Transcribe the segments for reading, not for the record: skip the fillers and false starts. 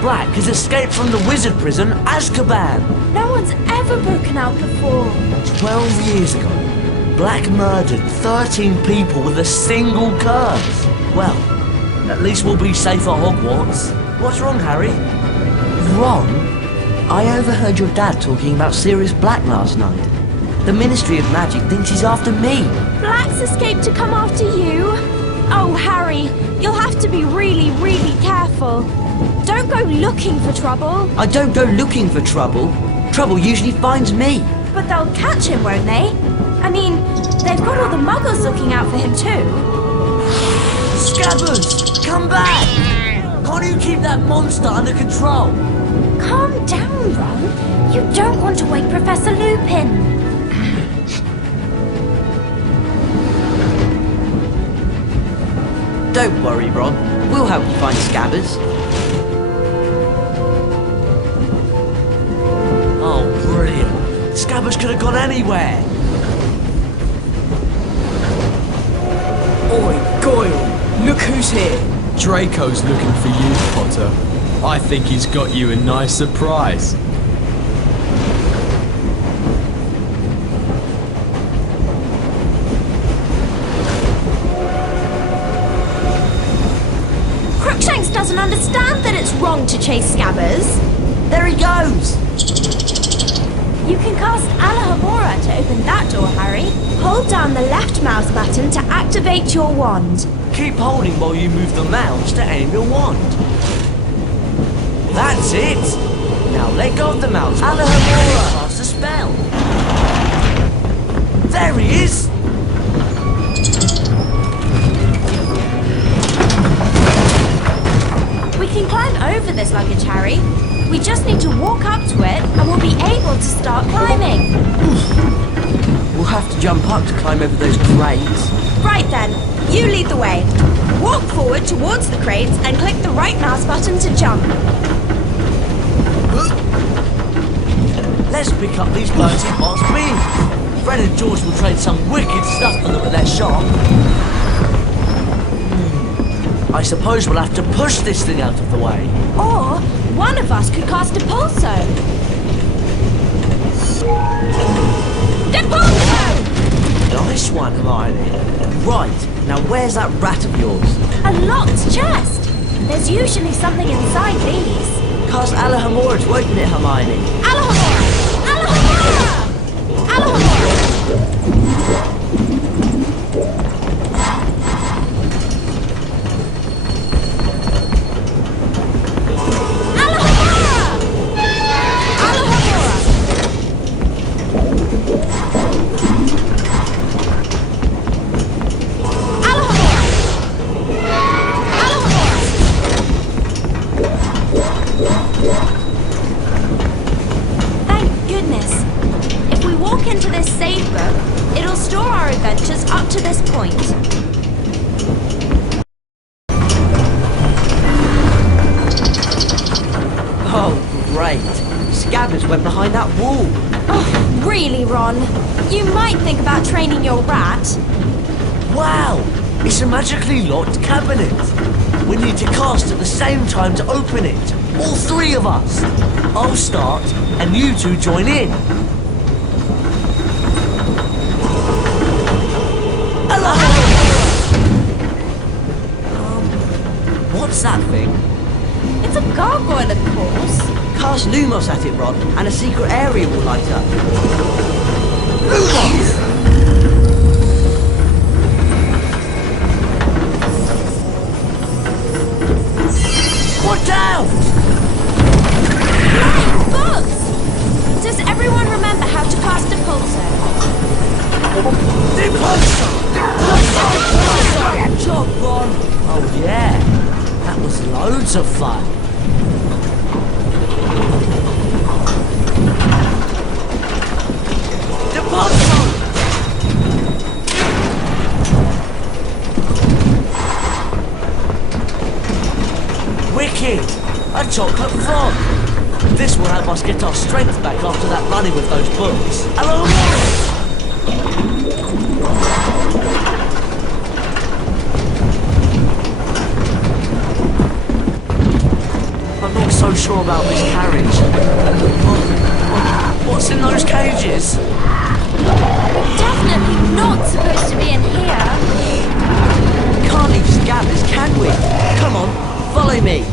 Black has escaped from the wizard prison, Azkaban. No one's ever broken out before. 12 years ago, Black murdered 13 people with a single curse. Well, at least we'll be safe at Hogwarts. What's wrong, Harry? Ron, I overheard your dad talking about Sirius Black last night. The Ministry of Magic thinks he's after me. Black's escaped to come after you? Oh, Harry, you'll have to be really, really careful. Don't go looking for trouble. I don't go looking for trouble. Trouble usually finds me. But they'll catch him, won't they? I mean, they've got all the muggles looking out for him too. Scabbers, come back! Can't you keep that monster under control? Calm down, Ron. You don't want to wake Professor Lupin. Don't worry, Ron. We'll help you find Scabbers. Oh, brilliant. Scabbers could have gone anywhere. Oi, Goyle! Look who's here! Draco's looking for you, Potter. I think he's got you a nice surprise. Crookshanks doesn't understand that it's wrong to chase Scabbers. There he goes! You can cast Alahamora to open that door, Harry. Hold down the left mouse button to activate your wand. Keep holding while you move the mouse to aim your wand. That's it! Now let go of the mouse. Alahamora cast a spell. There he is! We can climb over this luggage, Harry. We just need to walk up to it and we'll be able to start climbing. We'll have to jump up to climb over those crates. Right then, you lead the way. Walk forward towards the crates and click the right mouse button to jump. Let's pick up these birds in Mark's bin. Fred and George will trade some wicked stuff for them at their shop. I suppose we'll have to push this thing out of the way. Or one of us could cast a pulso. Depulso! Nice one, Hermione. Right, now where's that rat of yours? A locked chest. There's usually something inside these. Cast Alahamora to open it, Hermione. Alahamora! Alahamora! Alahamora! Up to this point. Oh, great. Scabbers went behind that wall. Oh, really, Ron? You might think about training your rat. Wow, it's a magically locked cabinet. We need to cast at the same time to open it. All three of us. I'll start, and you two join in. What's that thing? It's a gargoyle, of course. Cast Lumos at it, Ron, and a secret area will light up. Lumos! Watch out! Flying bugs! Does everyone remember how to cast a pulsar? Depulso! Good job, Ron! Oh yeah, that was loads of fun. Depulso! Wicked! A chocolate frog! This will help us get our strength back after that running with those books. Hello! I'm not so sure about this carriage. What's in those cages? Definitely not supposed to be in here. We can't leave Scabbers, can we? Come on, follow me.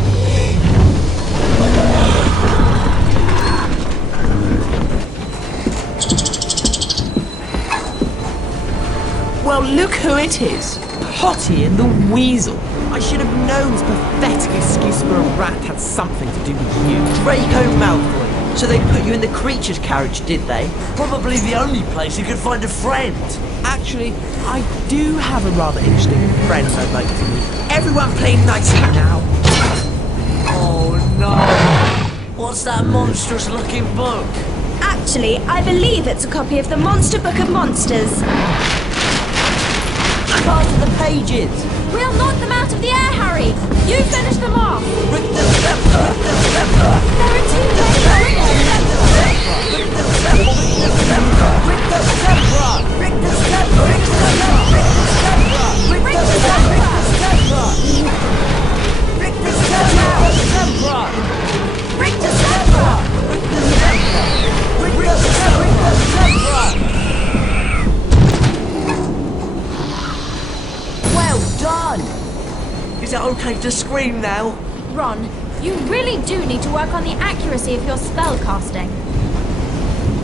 Well, look who it is. Potty and the Weasel. I should have known this pathetic excuse for a rat had something to do with you. Draco Malfoy. So they put you in the creature's carriage, did they? Probably the only place you could find a friend. Actually, I do have a rather interesting friend I'd like to meet. Everyone play nicely now. Oh no! What's that monstrous looking book? Actually, I believe it's a copy of the Monster Book of Monsters. Part of the pages! We'll knock them out of the air, Harry! You finish them off! Rick the Scepter! Rick the Scepter! There are too many! Rick the Scepter! Rick the Scepter! Rick the Scepter! Rick the Scepter! Rick the Scepter! Rick the Scepter! Rick the Scepter! Rick the Scepter! Rick the Scepter! Well done! Is it okay to scream now? Ron, you really do need to work on the accuracy of your spell casting.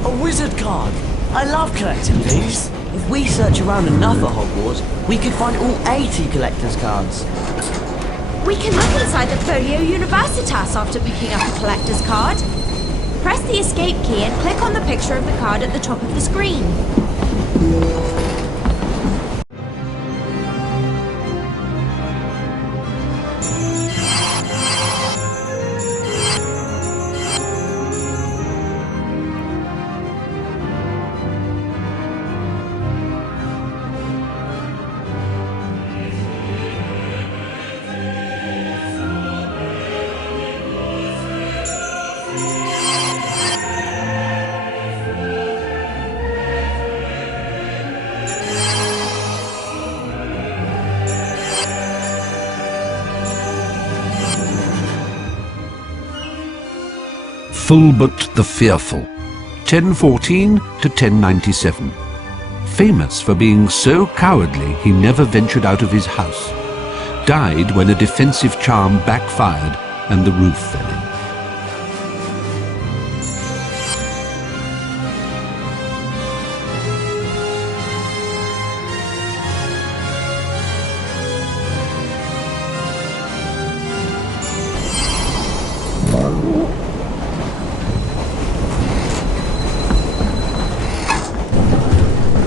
A wizard card! I love collecting these. If we search around enough at Hogwarts, we could find all 80 collector's cards. We can look inside the Folio Universitas after picking up a collector's card. Press the escape key and click on the picture of the card at the top of the screen. Fulbert the Fearful, 1014 to 1097. Famous for being so cowardly he never ventured out of his house. Died when a defensive charm backfired and the roof fell in.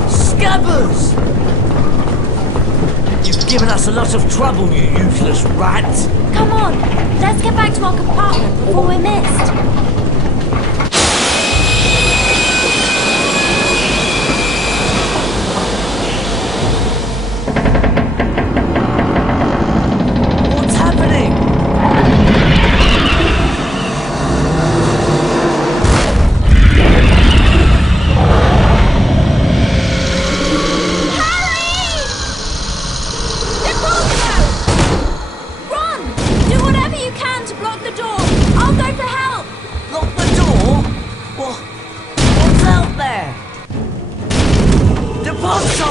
Scabbers! You've given us a lot of trouble, you useless rat! Come on, let's get back to our compartment before we're missed. What's happening? What's out there? Deposso!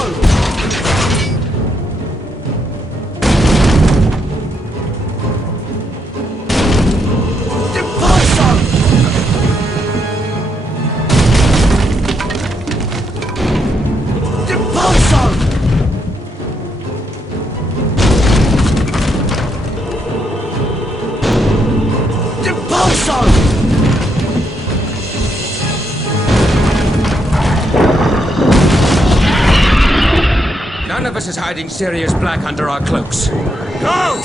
None of us is hiding Sirius Black under our cloaks. Go!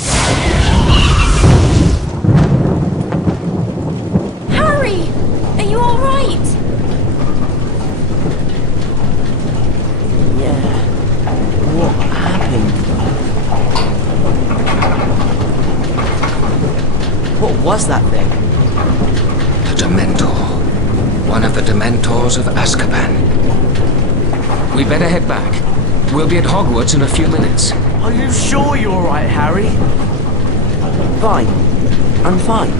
Harry! Are you alright? Yeah. What happened? What was that thing? The Dementor. One of the Dementors of Azkaban. We better head back. We'll be at Hogwarts in a few minutes. Are you sure you're alright, Harry? Fine. I'm fine.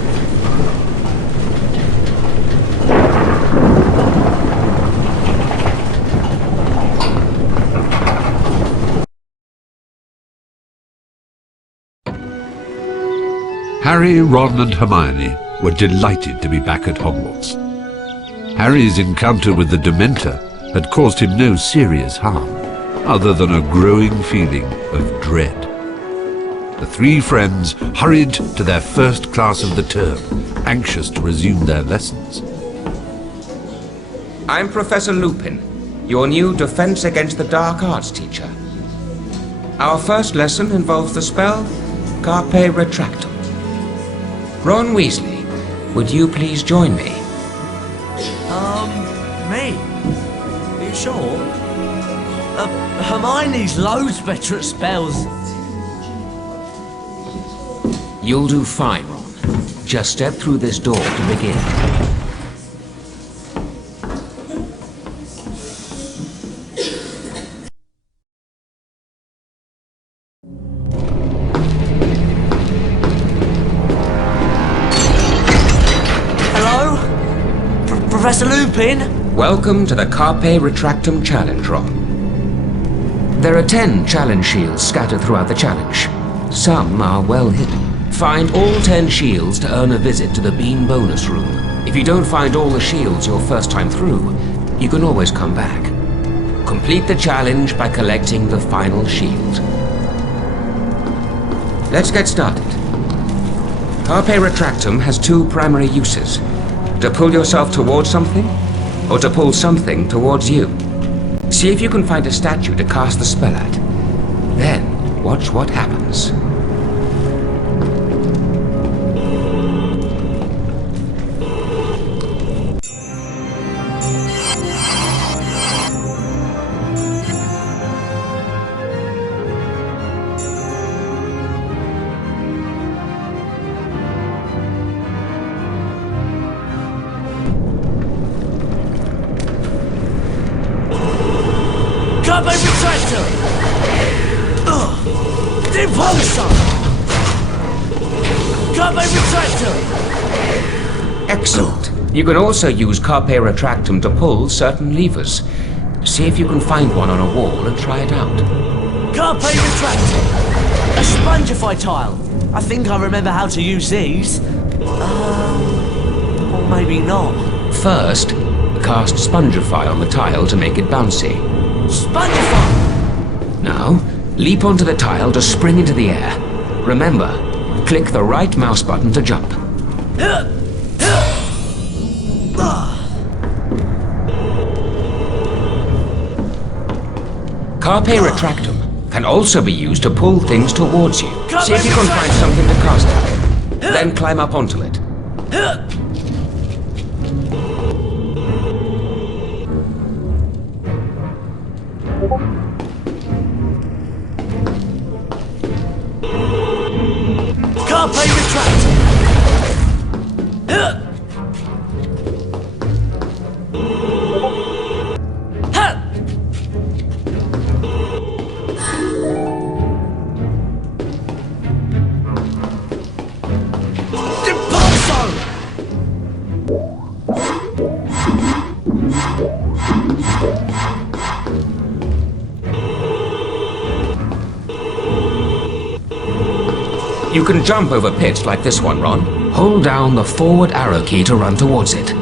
Harry, Ron and Hermione were delighted to be back at Hogwarts. Harry's encounter with the Dementor had caused him no serious harm, other than a growing feeling of dread. The three friends hurried to their first class of the term, anxious to resume their lessons. I'm Professor Lupin, your new Defense Against the Dark Arts teacher. Our first lesson involves the spell Carpe Retractum. Ron Weasley, would you please join me? Me? Are you sure? Hermione's loads better at spells. You'll do fine, Ron. Just step through this door to begin. Hello? Professor Lupin? Welcome to the Carpe Retractum Challenge, Ron. There are 10 challenge shields scattered throughout the challenge. Some are well hidden. Find all 10 shields to earn a visit to the Bean bonus room. If you don't find all the shields your first time through, you can always come back. Complete the challenge by collecting the final shield. Let's get started. Carpe Retractum has 2 primary uses. To pull yourself towards something, or to pull something towards you. See if you can find a statue to cast the spell at. Then, watch what happens. Carpe Retractum! Impulsor! Carpe Retractum! Excellent. You can also use Carpe Retractum to pull certain levers. See if you can find one on a wall and try it out. Carpe Retractum! A spongify tile! I think I remember how to use these. Or maybe not. First, cast Spongify on the tile to make it bouncy. Spongify! Now, leap onto the tile to spring into the air. Remember, click the right mouse button to jump. Carpe Retractum can also be used to pull things towards you. See if you can find something to cast at. Then climb up onto it. Carpe Retractum! You can jump over pits like this one, Ron. Hold down the forward arrow key to run towards it.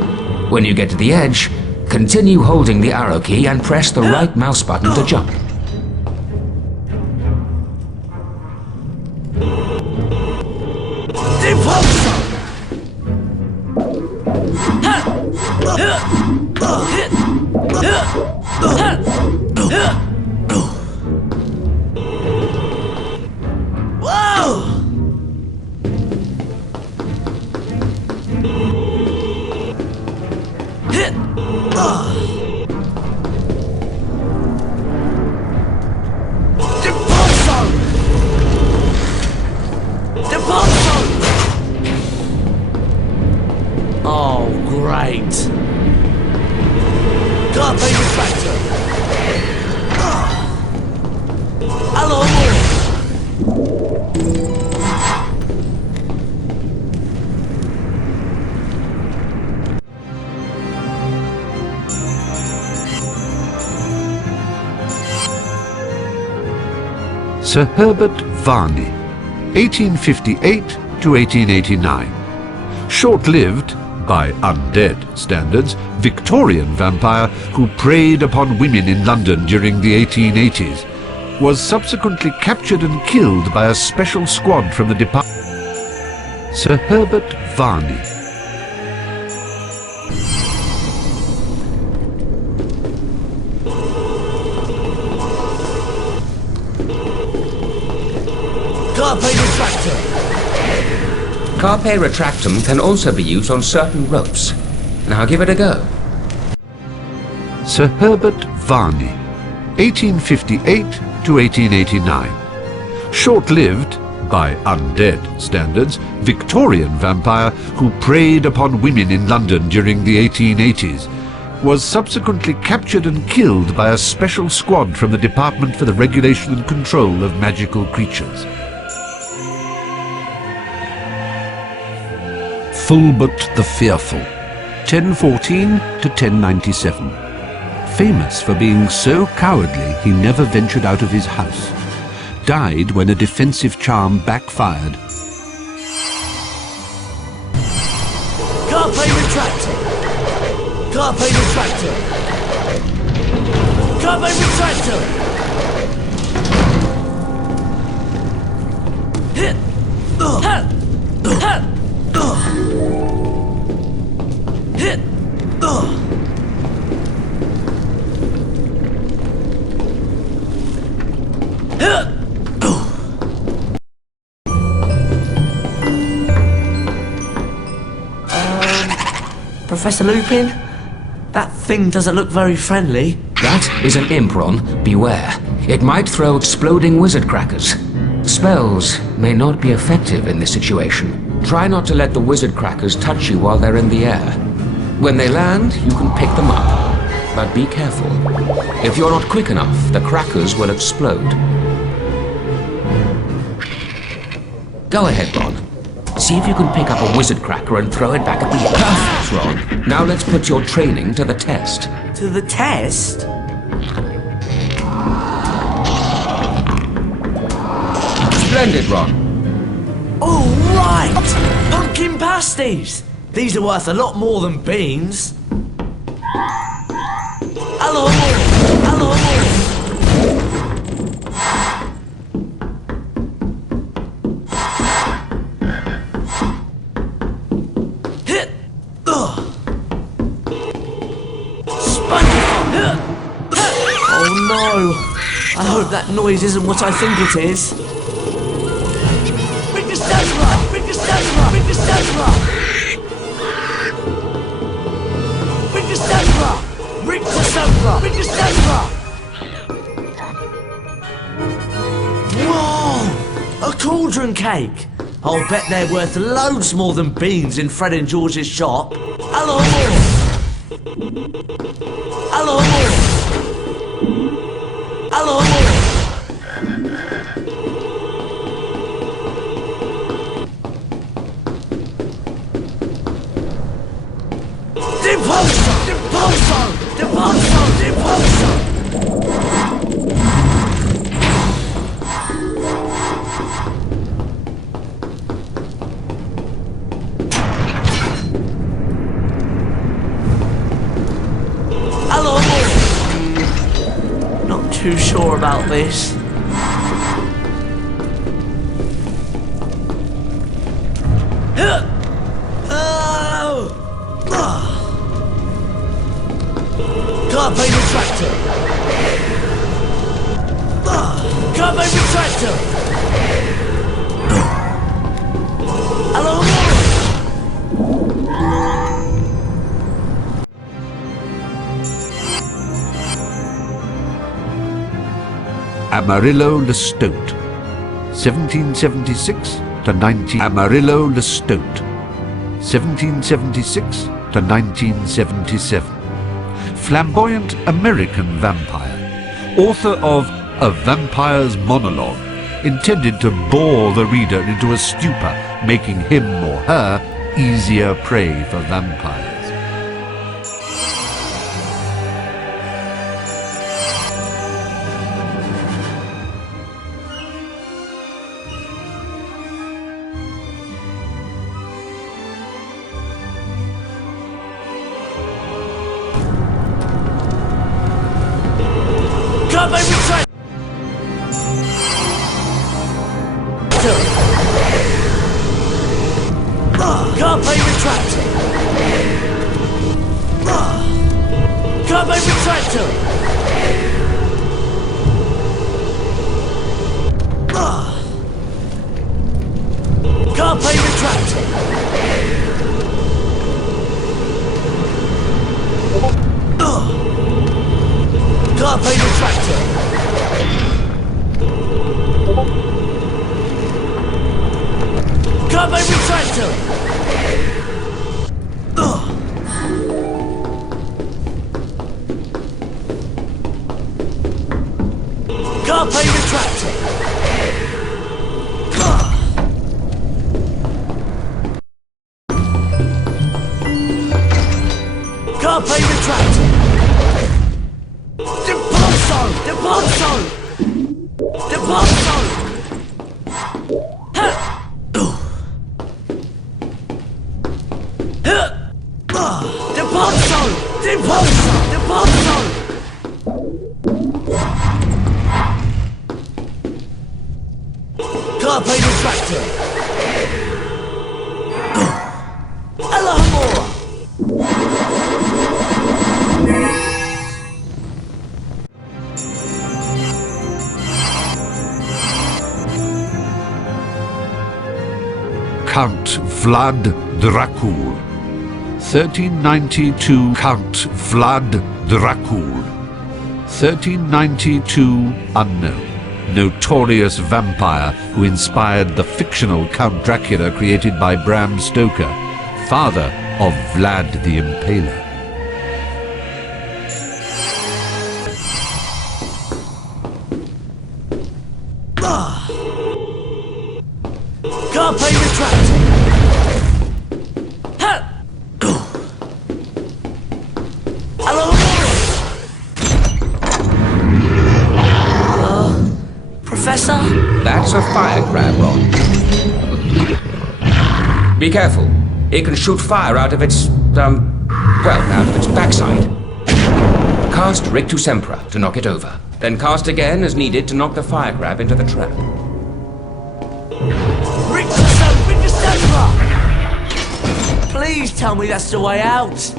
When you get to the edge, continue holding the arrow key and press the right mouse button to jump. Oh, great. Carpe Retractum! Hello! Sir Herbert Varney, 1858 to 1889. Short-lived, by undead standards, Victorian vampire who preyed upon women in London during the 1880s, was subsequently captured and killed by a special squad from the department. Sir Herbert Varney. Carpe retractor. Carpe retractum can also be used on certain ropes. Now give it a go. Sir Herbert Varney, 1858 to 1889. Short-lived, by undead standards, Victorian vampire who preyed upon women in London during the 1880s, was subsequently captured and killed by a special squad from the Department for the Regulation and Control of Magical Creatures. Fulbert the Fearful, 1014 to 1097. Famous for being so cowardly he never ventured out of his house. Died when a defensive charm backfired. Carpe retractor. Carpe retractor. Carpe retractor. Hit. Hit. Professor Lupin? That thing doesn't look very friendly. That is an Impron. Beware. It might throw exploding wizard crackers. Spells may not be effective in this situation. Try not to let the wizard crackers touch you while they're in the air. When they land, you can pick them up. But be careful. If you're not quick enough, the crackers will explode. Go ahead, Ron. See if you can pick up a wizard cracker and throw it back at the air. Perfect, Ron. Now let's put your training to the test. To the test? Splendid, Ron. Oh, right! Pumpkin pasties! These are worth a lot more than beans. Hello, hello. Hit! Sponge! Oh no! I hope that noise isn't what I think it is. Whoa! A cauldron cake! I'll bet they're worth loads more than beans in Fred and George's shop. Hello! Hello! Hello! Not too sure about this. Carpe retractor. Carpe retractor. Hello. Amarillo Lestote, 1776 to 19. Amarillo Lestote, 1776 to 1977. Flamboyant American vampire, author of A Vampire's Monologue, intended to bore the reader into a stupor, making him or her easier prey for vampires. Carpe retractor! Carpe retractor! Carpe retractor! Carpe retractor! Carpe retractor! Carpe retractor! Carpe retractor! Carpe retractor! Depulso! Depulso! Depulso! Depulso! Depulso! Depulso! Carpe retractor! Alahomora! Count Vlad Dracul. 1392 Count Vlad Dracul. 1392 unknown. Notorious vampire who inspired the fictional Count Dracula created by Bram Stoker, father of Vlad the Impaler. Carpe retractor! Professor? That's a fire crab, Ron. Be careful. It can shoot fire out of its, out of its backside. Cast Rictu Sempra to knock it over. Then cast again as needed to knock the fire crab into the trap. Rictu Sempra! Please tell me that's the way out.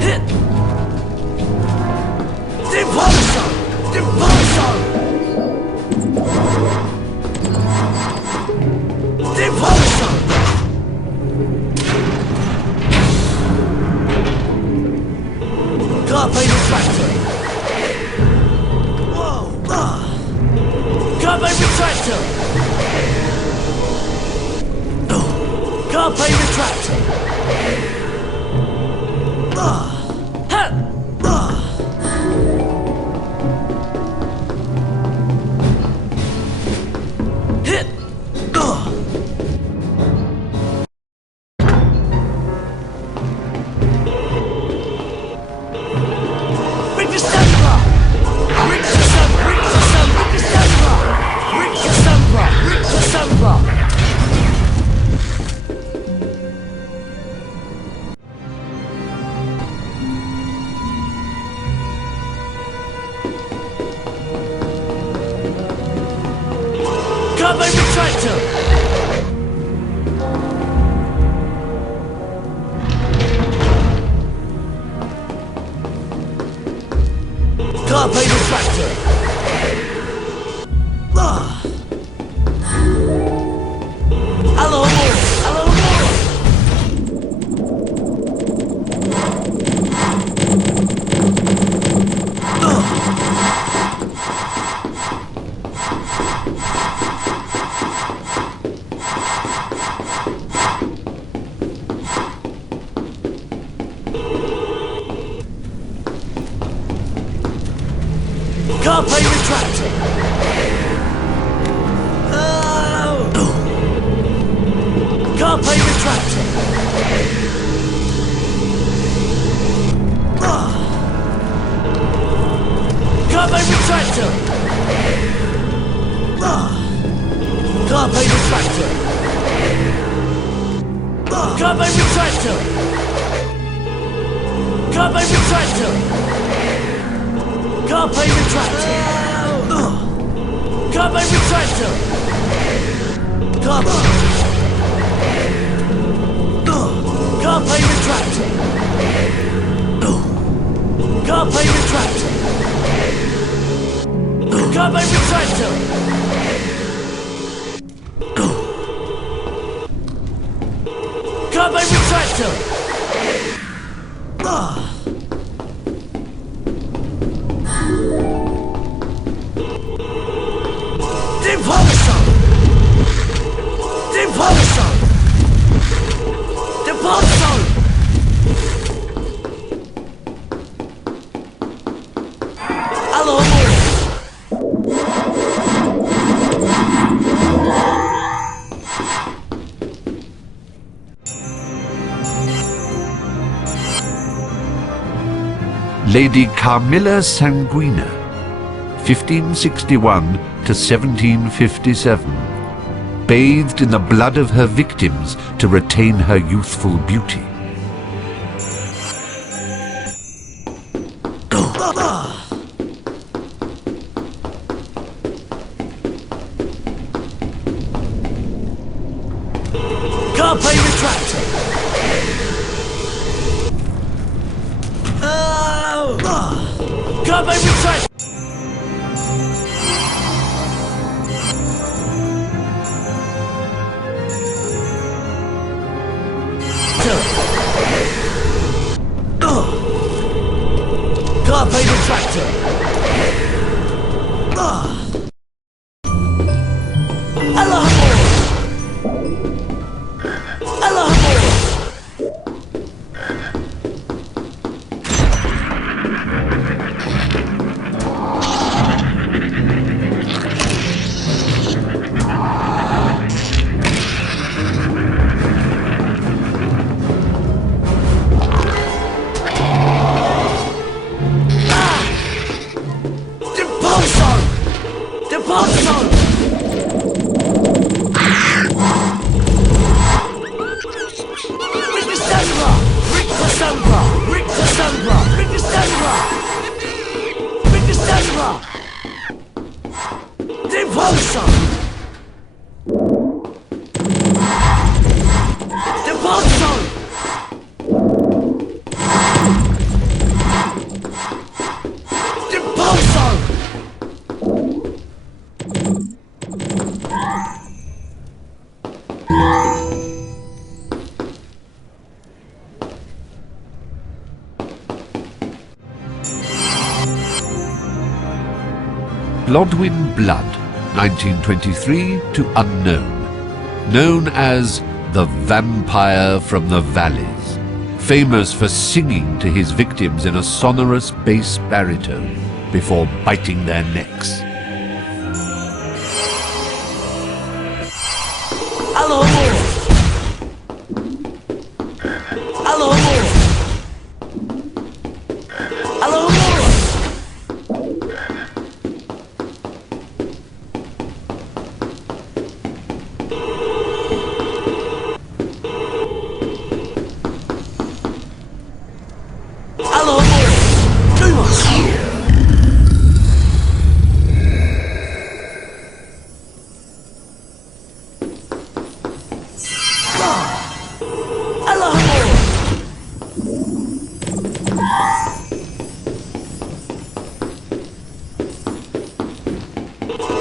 Hit! Carpe retractor. Alohomora. Alohomora. Carpe retractor. Carpe retractor. Carpe retractor. Carpe retractor. Carpe retractor. Carpe retractor. Carpe retractor. Carpe retractor. Carpe. Carpe retractor. Carpe retractor. Carpe retractor. Carpe retractor. Deposit. Deposit. Deposit. Alohomora. Lady Carmilla Sanguina, 1561 to 1757, bathed in the blood of her victims to retain her youthful beauty. Carpe retractor. Carpe retractor. Carpe retractor. Alohomora. Alohomora. Blodwyn Blood, 1923 to unknown. Known as the Vampire from the Valleys. Famous for singing to his victims in a sonorous bass baritone before biting their necks. Alohomora. Alohomora. Alohomora.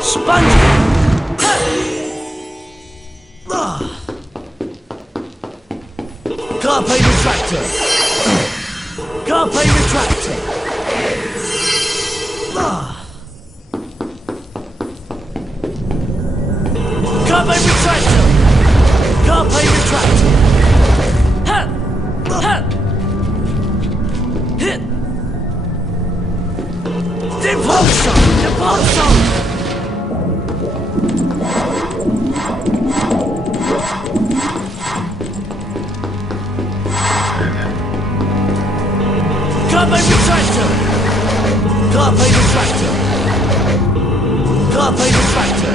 Spongy! Carpe retractor! Carpe retractor! Carpe retractor! Carpe retractor! Hit! Depulso! Depulso! Carpe retractor! Carpe retractor! Carpe retractor!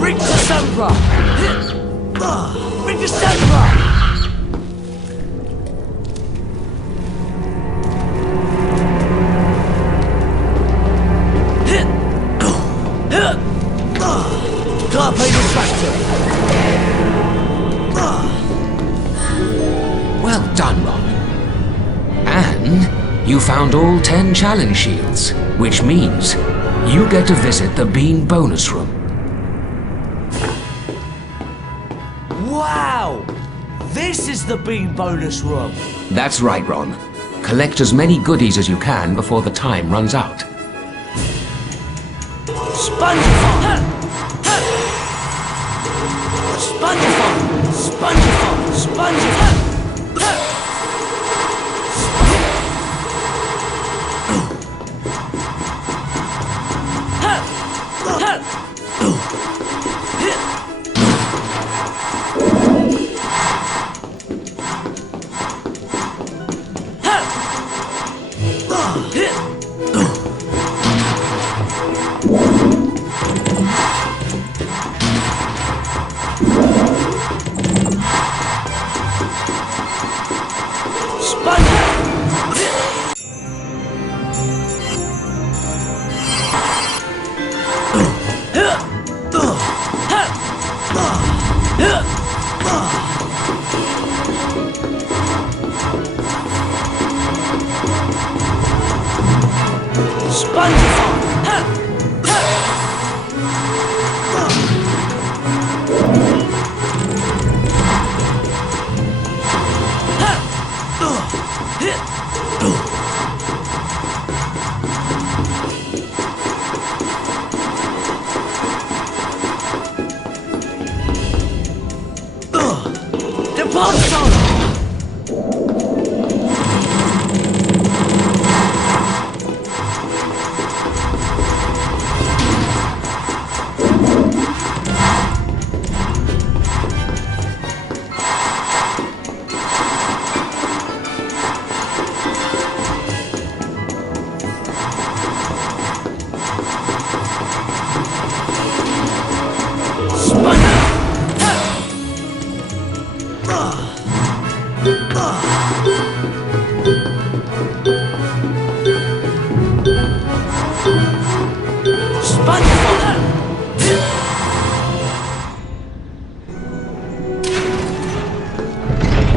Ring to Sempra! Ring to Sempra! Carpe retractor! Well done, Ron. And you found all 10 challenge shields, which means you get to visit the Bean bonus room. Wow! This is the Bean bonus room! That's right, Ron. Collect as many goodies as you can before the time runs out. Spongeful! Spongeful! Spongeful! Spongeful!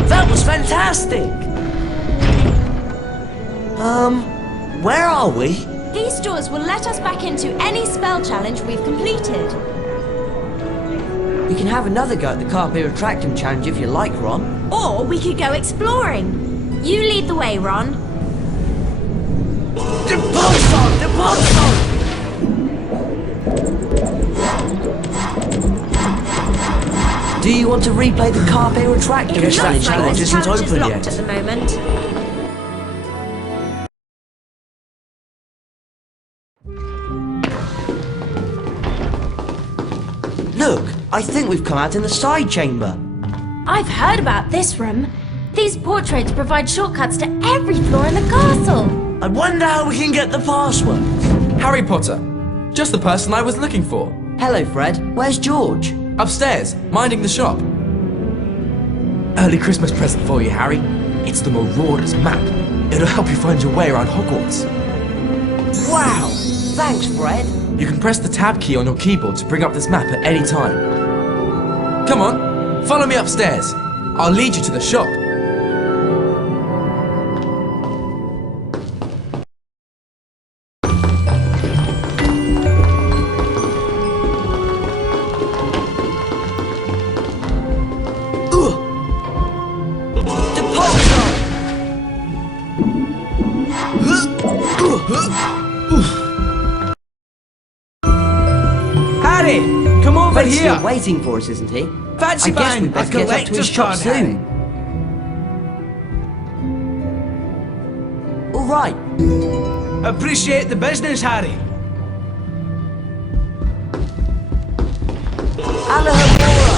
That was fantastic! Where are we? These doors will let us back into any spell challenge we've completed. We can have another go at the Carpe Retractum challenge if you like, Ron. Or we could go exploring. You lead the way, Ron. Depulso! Depulso! Do you want to replay the Carpe Retractum It challenge? looks like this isn't challenge is open locked yet. at the moment. Look, I think we've come out in the side chamber. I've heard about this room. These portraits provide shortcuts to every floor in the castle. I wonder how we can get the password. Harry Potter. Just the person I was looking for. Hello, Fred. Where's George? Upstairs, minding the shop. Early Christmas present for you, Harry. It's the Marauders map. It'll help you find your way around Hogwarts. Wow! Thanks, Fred. You can press the tab key on your keyboard to bring up this map at any time. Come on, follow me upstairs. I'll lead you to the shop. here! still waiting for us, isn't he? Fancy I guess we bang, best a get up to collector's his shop card, soon. All right. Appreciate the business, Harry. Alohomora!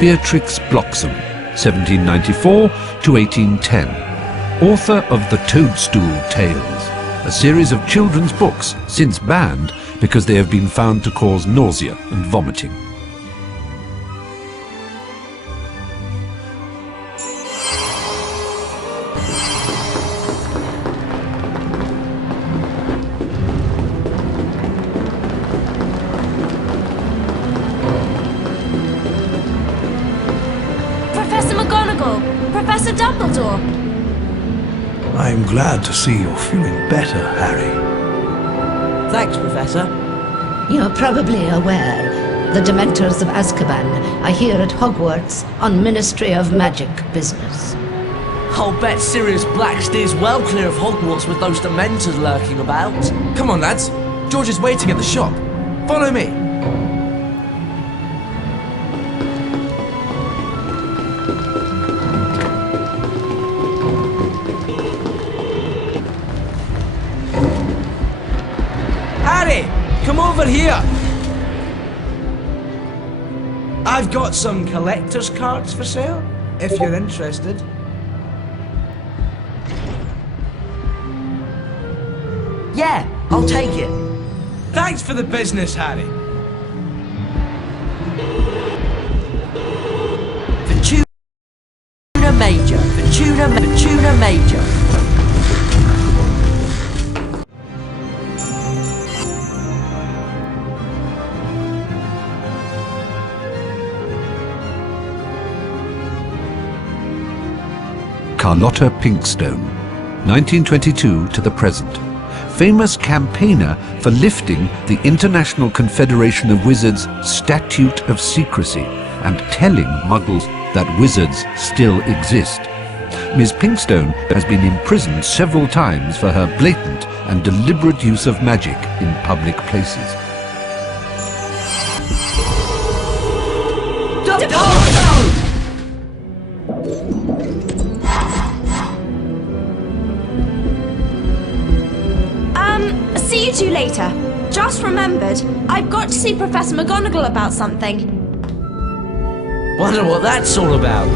Beatrix Bloxham, 1794 to 1810, author of The Toadstool Tales, a series of children's books since banned because they have been found to cause nausea and vomiting. Professor McGonagall! Professor Dumbledore! I'm glad to see you're feeling better, Harry. Thanks, Professor. You're probably aware the Dementors of Azkaban are here at Hogwarts on Ministry of Magic business. I'll bet Sirius Black steers well clear of Hogwarts with those Dementors lurking about. Come on, lads. George is waiting at the shop. Follow me. Harry, come over here. I've got some collector's cards for sale, if you're interested. Yeah, I'll take it. Thanks for the business, Harry. Fortuna Major. Fortuna Major. Carlotta Pinkstone, 1922 to the present. Famous campaigner for lifting the International Confederation of Wizards' Statute of Secrecy and telling Muggles that wizards still exist. Ms. Pinkstone has been imprisoned several times for her blatant and deliberate use of magic in public places. See you two later. Just remembered, I've got to see Professor McGonagall about something. Wonder what that's all about.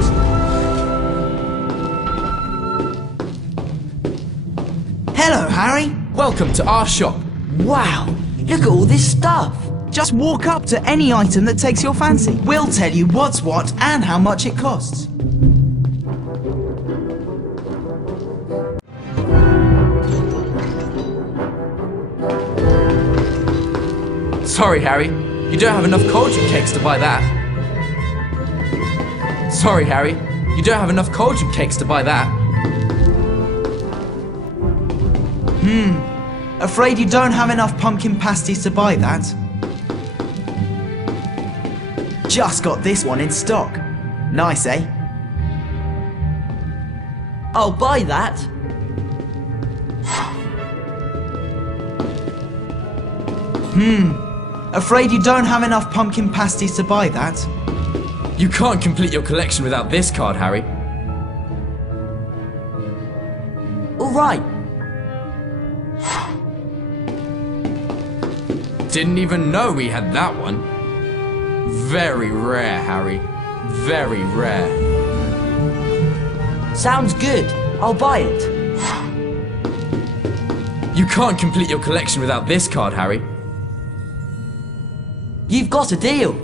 Hello, Harry. Welcome to our shop. Wow, look at all this stuff. Just walk up to any item that takes your fancy. We'll tell you what's what and how much it costs. Sorry, Harry. You don't have enough cauldron cakes to buy that. Sorry, Harry. You don't have enough cauldron cakes to buy that. Afraid you don't have enough pumpkin pasties to buy that. Just got this one in stock. Nice, eh? I'll buy that. Afraid you don't have enough pumpkin pasties to buy that. You can't complete your collection without this card, Harry. All right. Didn't even know we had that one. Very rare, Harry. Very rare. Sounds good. I'll buy it. You can't complete your collection without this card, Harry. You've got a deal.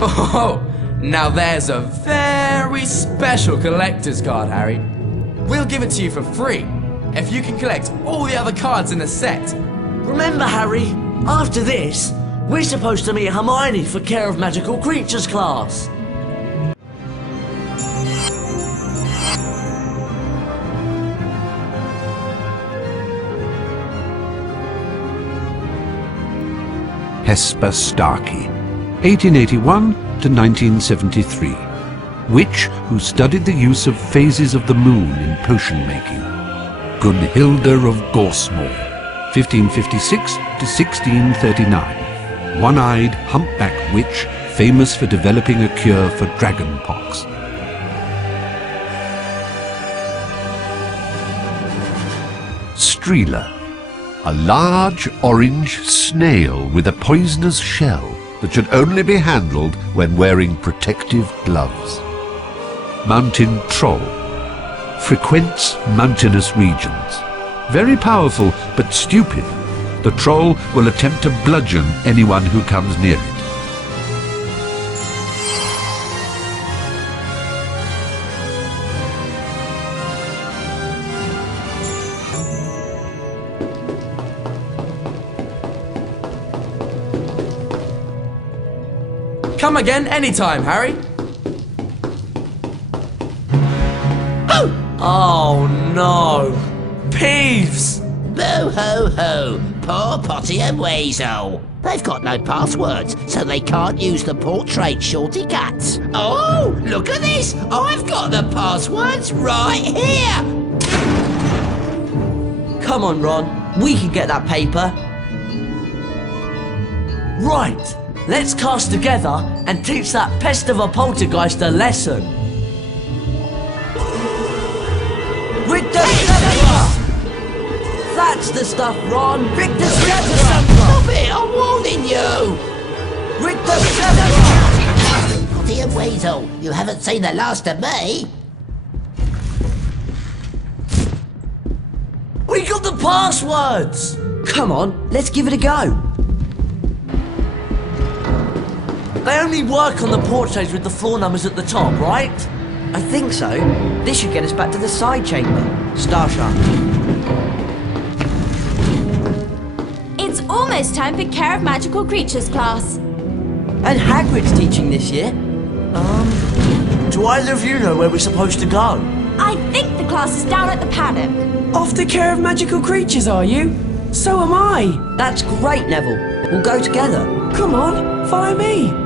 Oh, now there's a very special collector's card, Harry. We'll give it to you for free if you can collect all the other cards in the set. Remember, Harry, after this, we're supposed to meet Hermione for Care of Magical Creatures class. Hesper Starkey, 1881 to 1973. Witch who studied the use of phases of the moon in potion making. Gunhilda of Gorsmore, 1556 to 1639. One-eyed humpback witch famous for developing a cure for dragonpox. Streela, a large orange snail with a poisonous shell that should only be handled when wearing protective gloves. Mountain Troll, frequents mountainous regions. Very powerful but stupid, the troll will attempt to bludgeon anyone who comes near it. Come again anytime, Harry. Oh no! Peeves! Boo hoo hoo! Poor Potty and Weasel. They've got no passwords, so they can't use the portrait shorty cuts. Oh, look at this! I've got the passwords right here! Come on, Ron. We can get that paper. Right. Let's cast together and teach that pest of a poltergeist a lesson. That's the stuff, Ron! Victor Stop it! I'm warning you! Potty and Weasel, you haven't seen the last of me! We got the passwords! Come on, let's give it a go. They only work on the portraits with the floor numbers at the top, right? I think so. This should get us back to the side chamber. Starsharp. It's almost time for Care of Magical Creatures class. And Hagrid's teaching this year. Do either of you know where we're supposed to go? I think the class is down at the paddock. Off to Care of Magical Creatures, are you? So am I. That's great, Neville. We'll go together. Come on, follow me.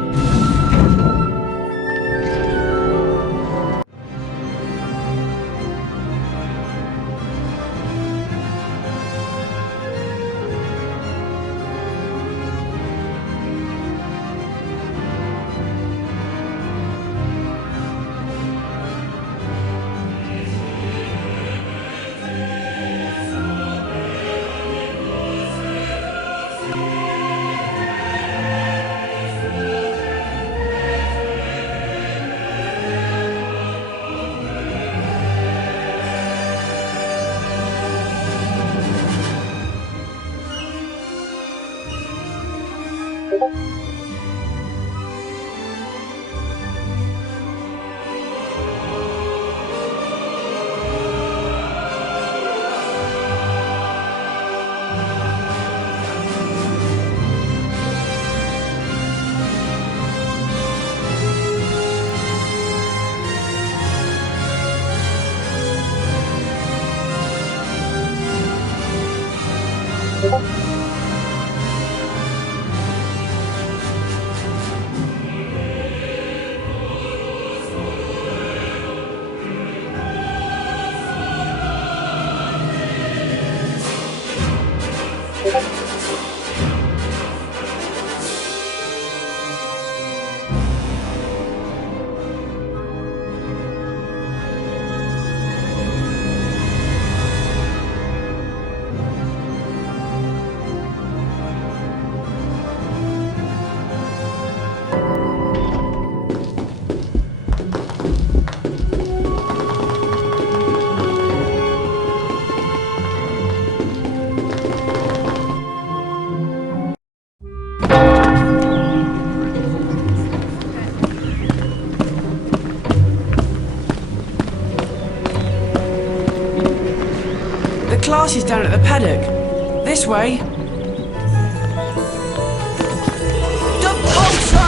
classes down at the paddock. This way. Depulso!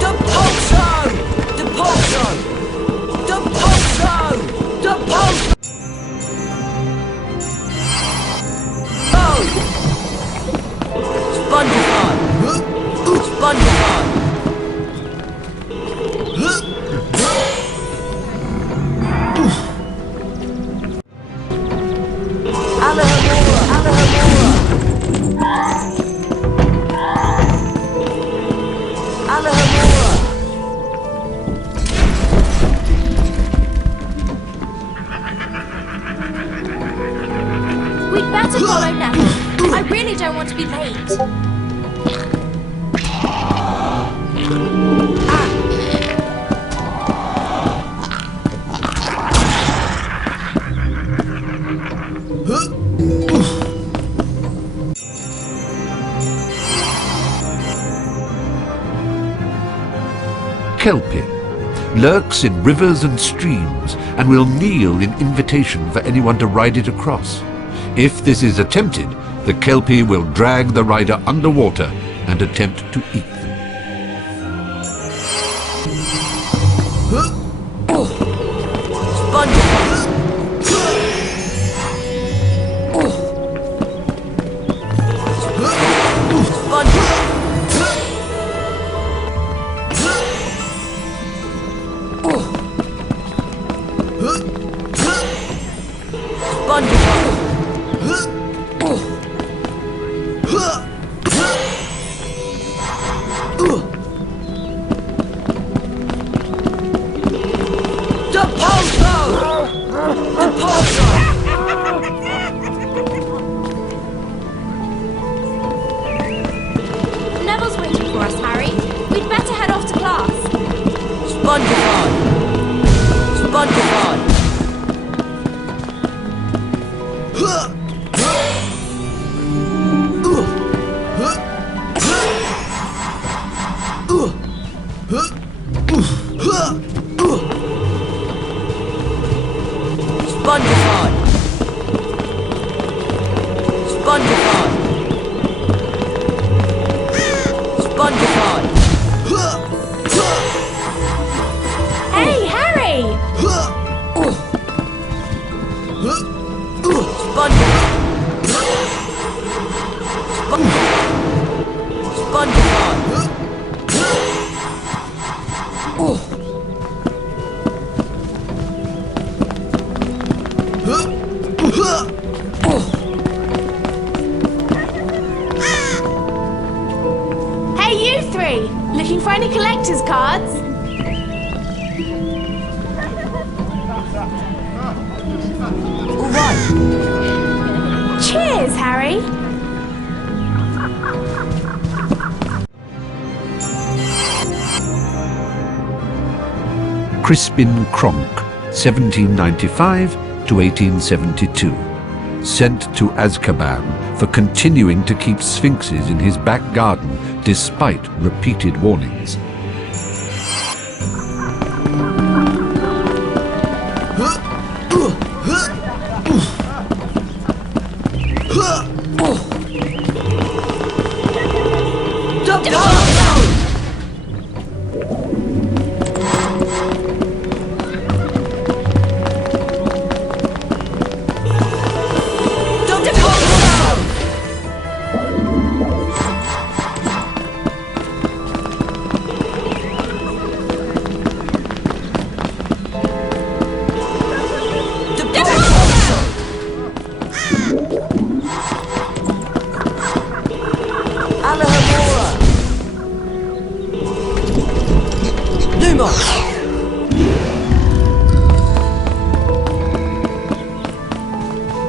Depulso! Depulso! Depulso! Depulso! Spongify! Spongify! Alahamora! Alahamora! Alahamora! We'd better follow now. I really don't want to be late. Kelpie lurks in rivers and streams and will kneel in invitation for anyone to ride it across. If this is attempted, the Kelpie will drag the rider underwater and attempt to eat them. Neville's waiting for us, Harry. We'd better head off to class. Spongify! Spongify! Spongify! Spongify! Spongify! Hey, Harry! Spongify! Spongify! Hey, you three! Looking for any collector's cards? All right. Cheers, Harry! Crispin Cronk, 1795 to 1872. Sent to Azkaban for continuing to keep sphinxes in his back garden despite repeated warnings.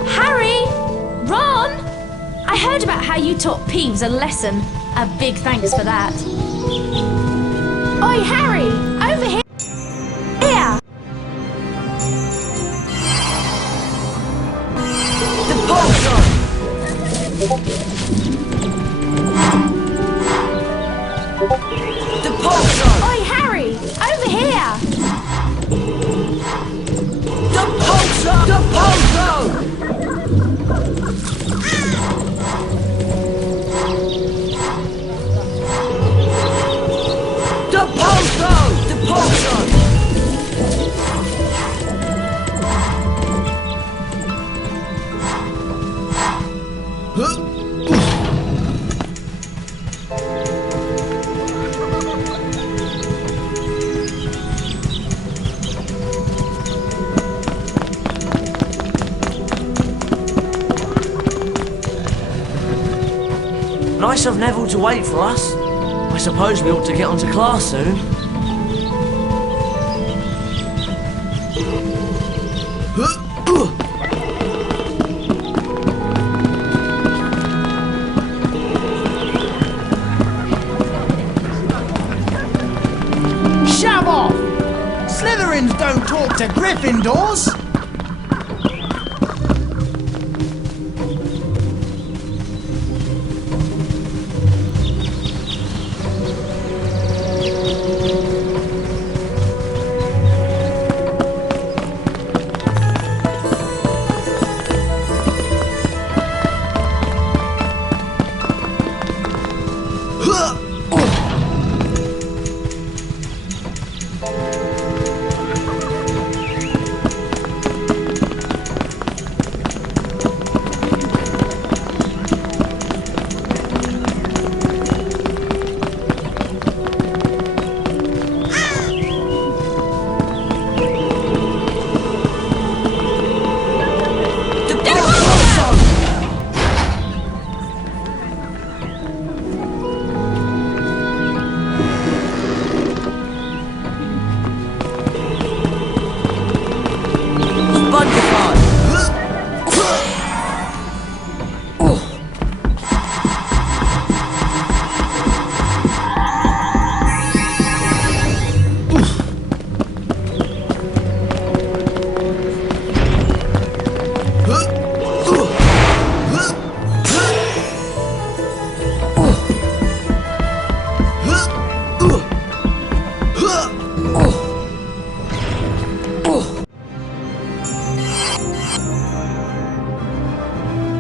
Harry! Ron! I heard about how you taught Peeves a lesson. A big thanks for that. Oi, Harry! Over here! Here! Oi, Harry! Over here! Depulso! Depulso! Depulso! Nice of Neville to wait for us. I suppose we ought to get on to class soon. Shove off! Slytherins don't talk to Gryffindors!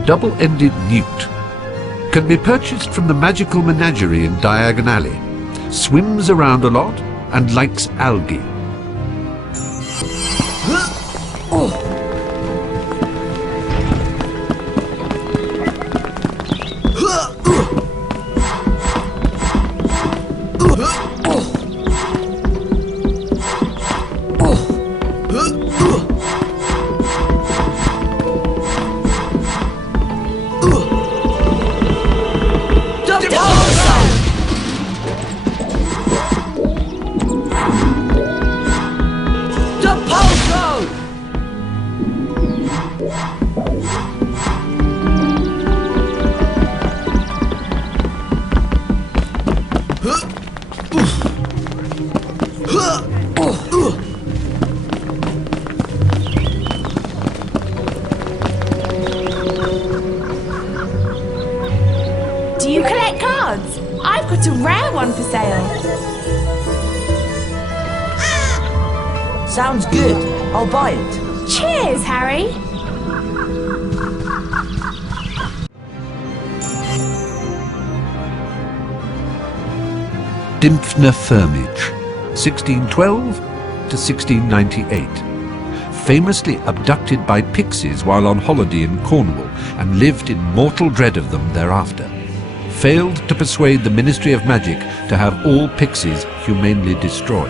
Double-ended newt. Can be purchased from the magical menagerie in Diagon Alley. Swims around a lot and likes algae. Do you collect cards? I've got a rare one for sale. Sounds good. I'll buy it. Cheers, Harry. Dimphna Firmage, 1612 to 1698. Famously abducted by pixies while on holiday in Cornwall and lived in mortal dread of them thereafter. Failed to persuade the Ministry of Magic to have all pixies humanely destroyed.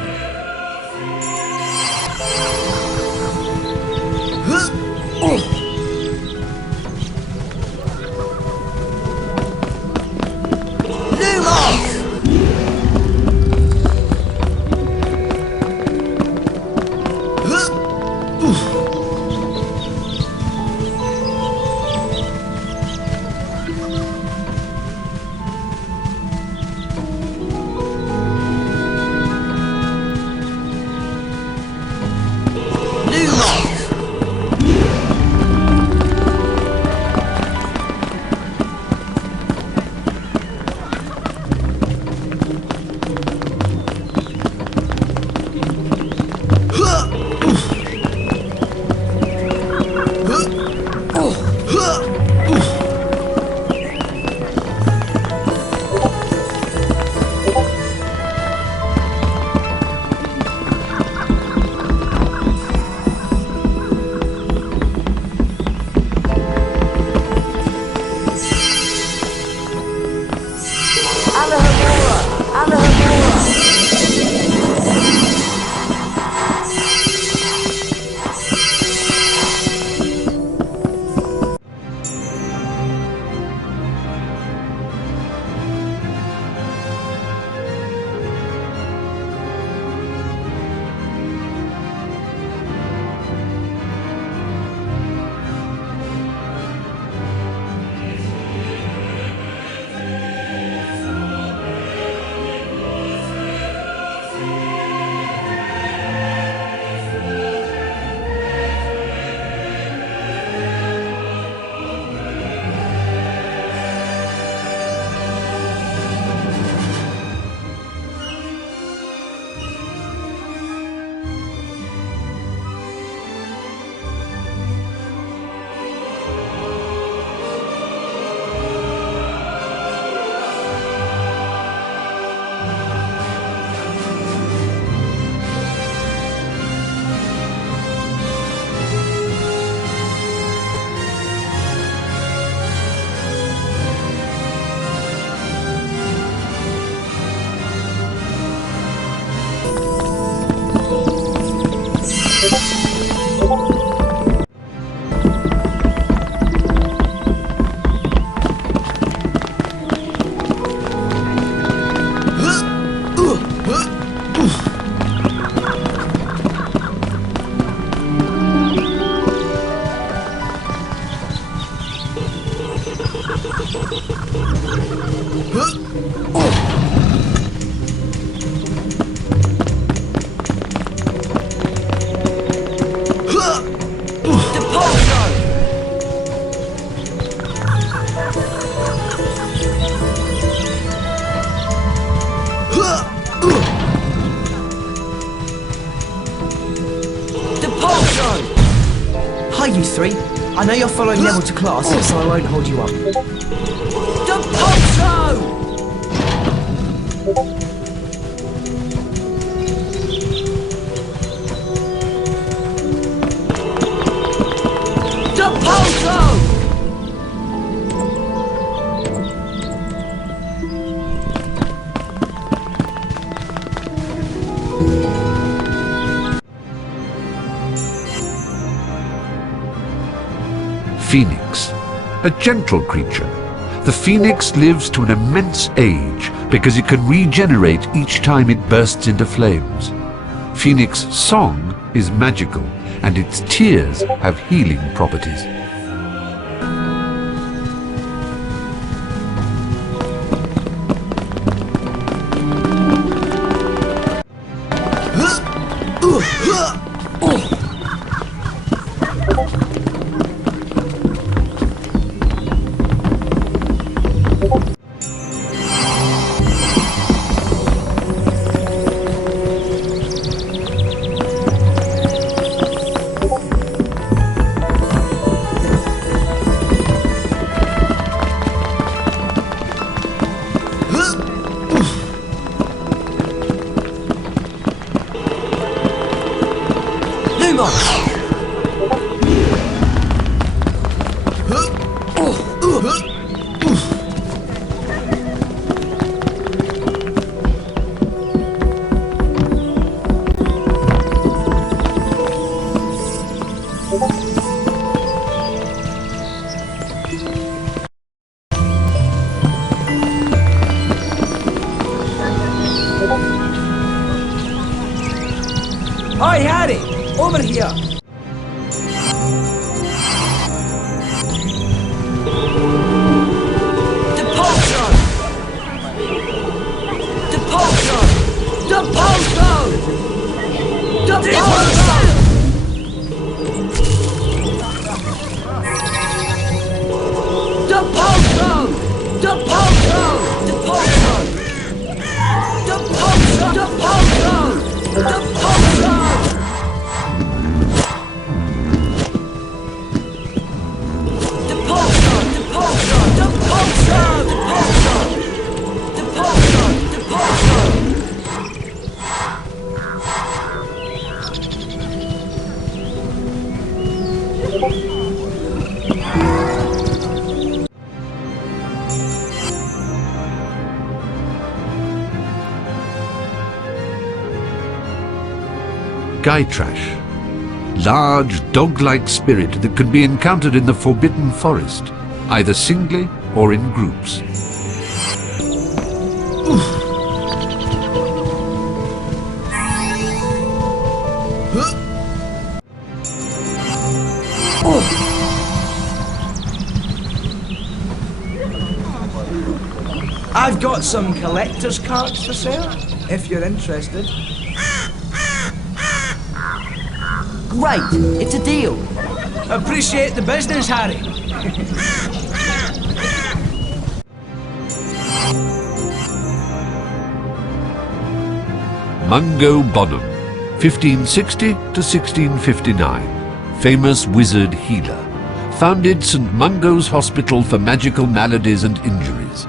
you three. I know you're following Neville to class, so I won't hold you up. Dementors! Phoenix, a gentle creature. The phoenix lives to an immense age because it can regenerate each time it bursts into flames. Phoenix song is magical, and its tears have healing properties. Hi, Harry! Over here! Gytrash, large dog-like spirit that can be encountered in the Forbidden Forest, either singly or in groups. I've got some collector's cards for sale, if you're interested. Great, it's a deal. Appreciate the business, Harry. Mungo Bonham, 1560 to 1659, famous wizard healer. Founded St. Mungo's Hospital for Magical Maladies and Injuries.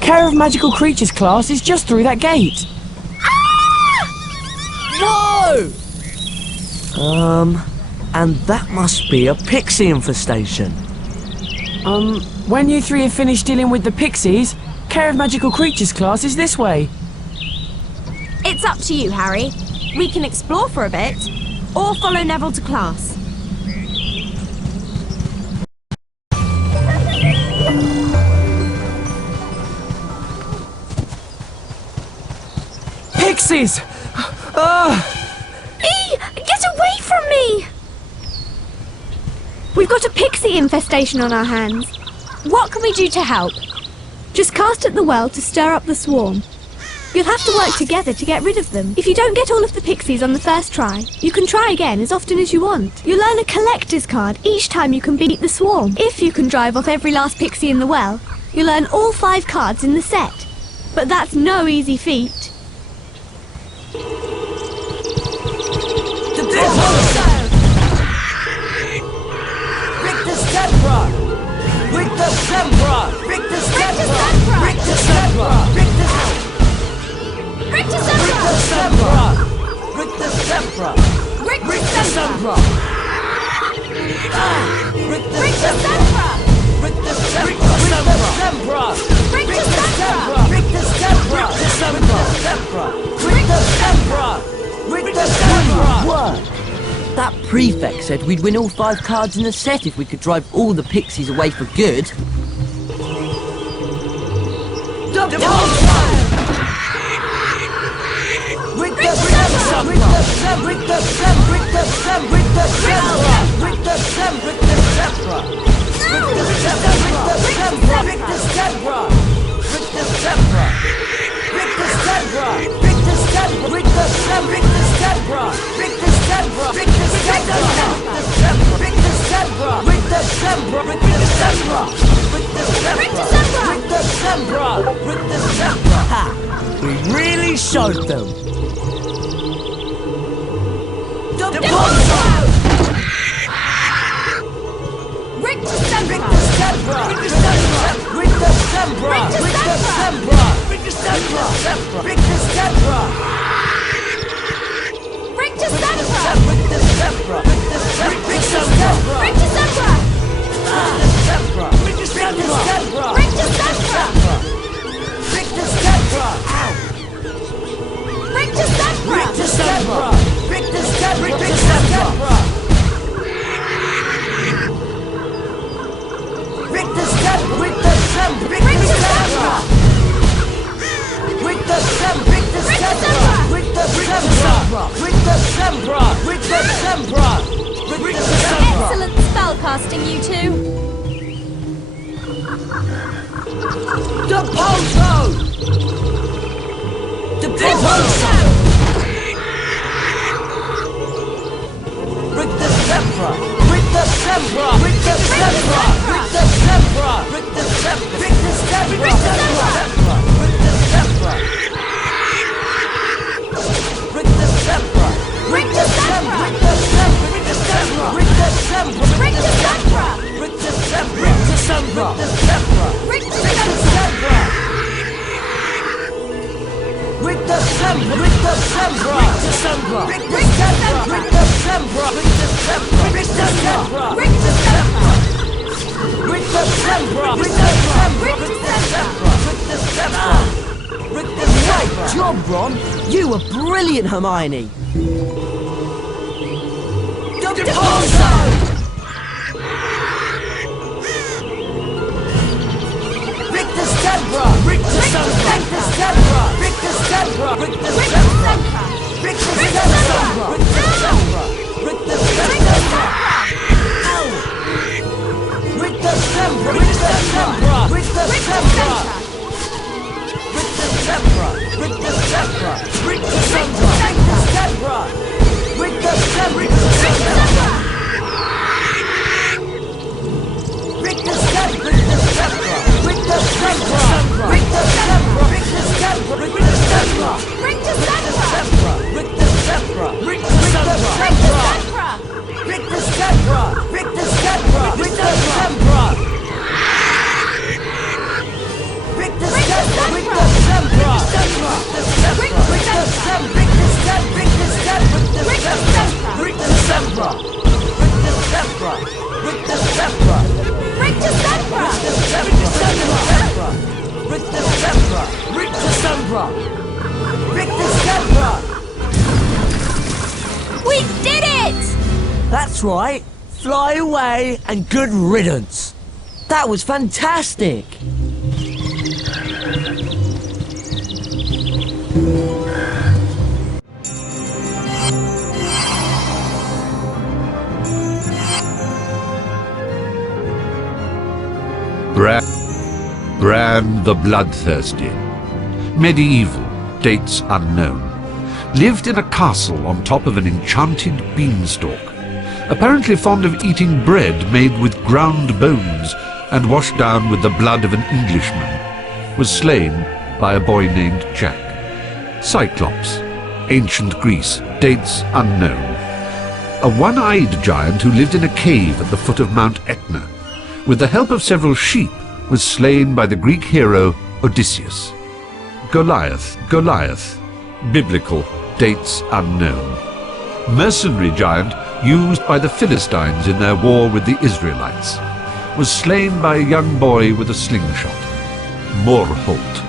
Care of Magical Creatures class is just through that gate. Whoa! And that must be a pixie infestation. When you three have finished dealing with the pixies, Care of Magical Creatures class is this way. It's up to you, Harry. We can explore for a bit, or follow Neville to class. Pixies! Get away from me! We've got a pixie infestation on our hands. What can we do to help? Just cast at the well to stir up the swarm. You'll have to work together to get rid of them. If you don't get all of the pixies on the first try, you can try again as often as you want. You'll earn a collector's card each time you can beat the swarm. If you can drive off every last pixie in the well, you'll earn all 5 cards in the set. But that's no easy feat. That prefect said we'd win all 5 cards in the set if we could drive all the pixies away for good. We really showed them. Excellent spellcasting, you two. Great job, Ron! You were brilliant, Hermione! We did it! That's right! Fly away and good riddance! That was fantastic! Bran the Bloodthirsty. Medieval, dates unknown, lived in a castle on top of an enchanted beanstalk. Apparently fond of eating bread made with ground bones and washed down with the blood of an Englishman, was slain by a boy named Jack. Cyclops, ancient Greece, dates unknown. A one-eyed giant who lived in a cave at the foot of Mount Etna, with the help of several sheep, was slain by the Greek hero Odysseus. Goliath, biblical, dates unknown. Mercenary giant used by the Philistines in their war with the Israelites, was slain by a young boy with a slingshot. Morholt.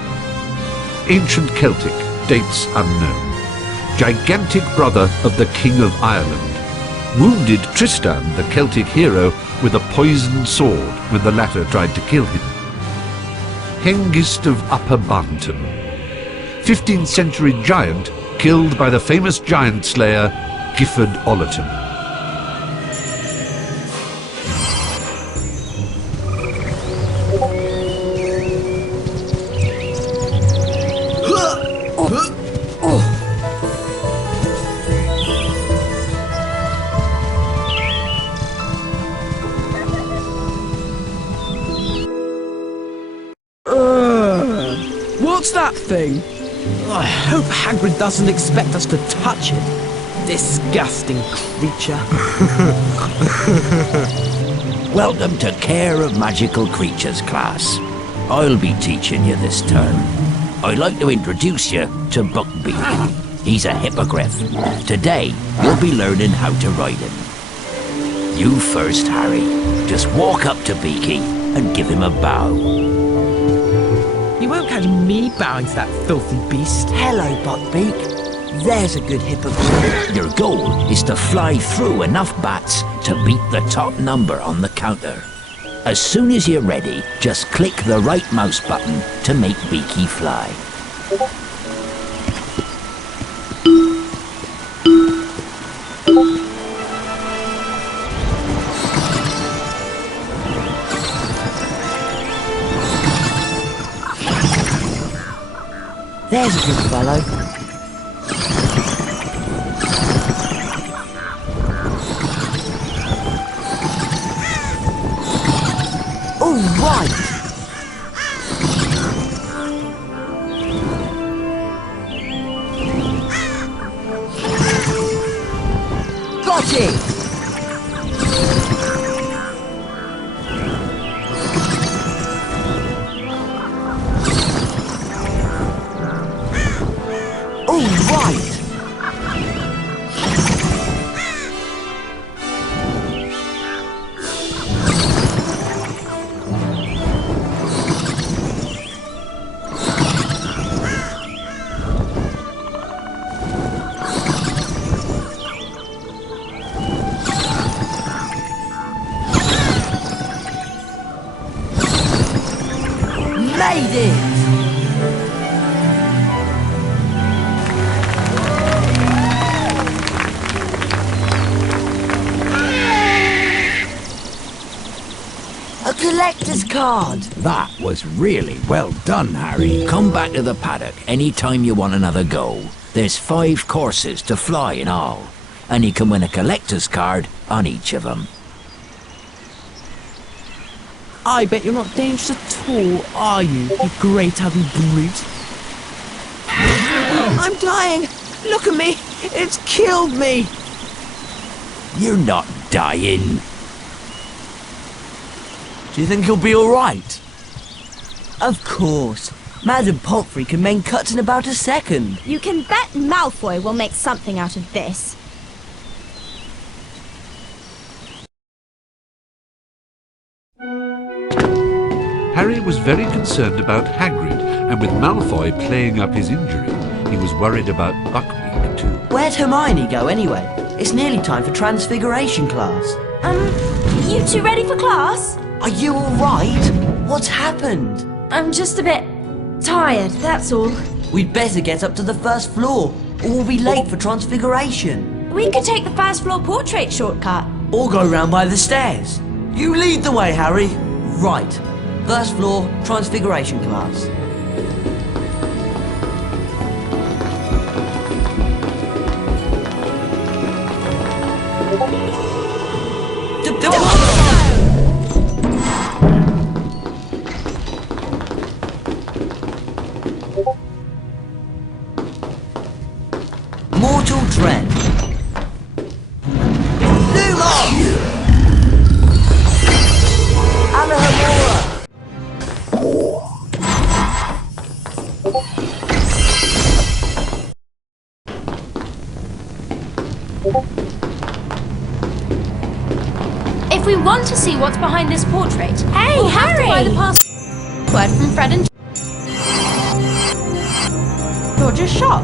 Ancient Celtic, dates unknown. Gigantic brother of the King of Ireland, wounded Tristan, the Celtic hero, with a poisoned sword when the latter tried to kill him. Hengist of Upper Barnton, 15th century giant killed by the famous giant slayer Gifford Ollerton. What's that thing? I hope Hagrid doesn't expect us to touch it. Disgusting creature. Welcome to Care of Magical Creatures class. I'll be teaching you this term. I'd like to introduce you to Buckbeak. He's a hippogriff. Today, you'll be learning how to ride him. You first, Harry. Just walk up to Beaky and give him a bow. You won't catch me bowing to that filthy beast. Hello, Buckbeak. There's a good hippogriff. Your goal is to fly through enough bats to beat the top number on the counter. As soon as you're ready, just click the right mouse button to make Beaky fly. There's a good fellow. All right. Got it. Made it! A collector's card! That was really well done, Harry. Come back to the paddock anytime you want another go. There's 5 courses to fly in all, and you can win a collector's card on each of them. I bet you're not dangerous at all, are you, you great ugly brute? I'm dying! Look at me! It's killed me! You're not dying. Do you think he'll be alright? Of course. Madam Pomfrey can mend cuts in about a second. You can bet Malfoy will make something out of this. Harry was very concerned about Hagrid, and with Malfoy playing up his injury, he was worried about Buckbeak too. Where'd Hermione go anyway? It's nearly time for Transfiguration class. You two ready for class? Are you alright? What's happened? I'm just a bit tired, that's all. We'd better get up to the first floor, or we'll be late for Transfiguration. We could take the first floor portrait shortcut. Or go round by the stairs. You lead the way, Harry. Right. First floor, Transfiguration class. Mortal Dread. Lumos! Alahamora! If we want to see what's behind this portrait, we'll have to buy the password from Fred and George's shop.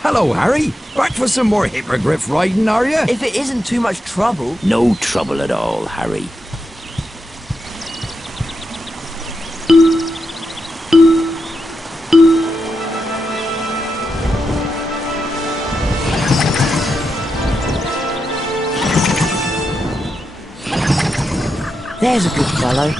Hello, Harry. Back for some more hippogriff riding, are you? If it isn't too much trouble. No trouble at all, Harry. There's a good fellow.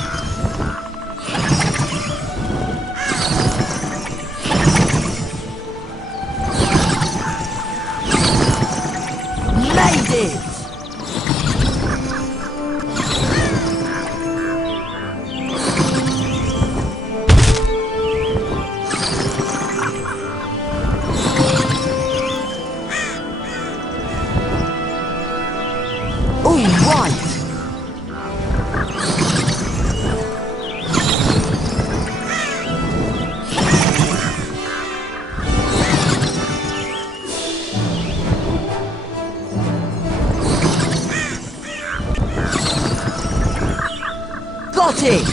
Got it!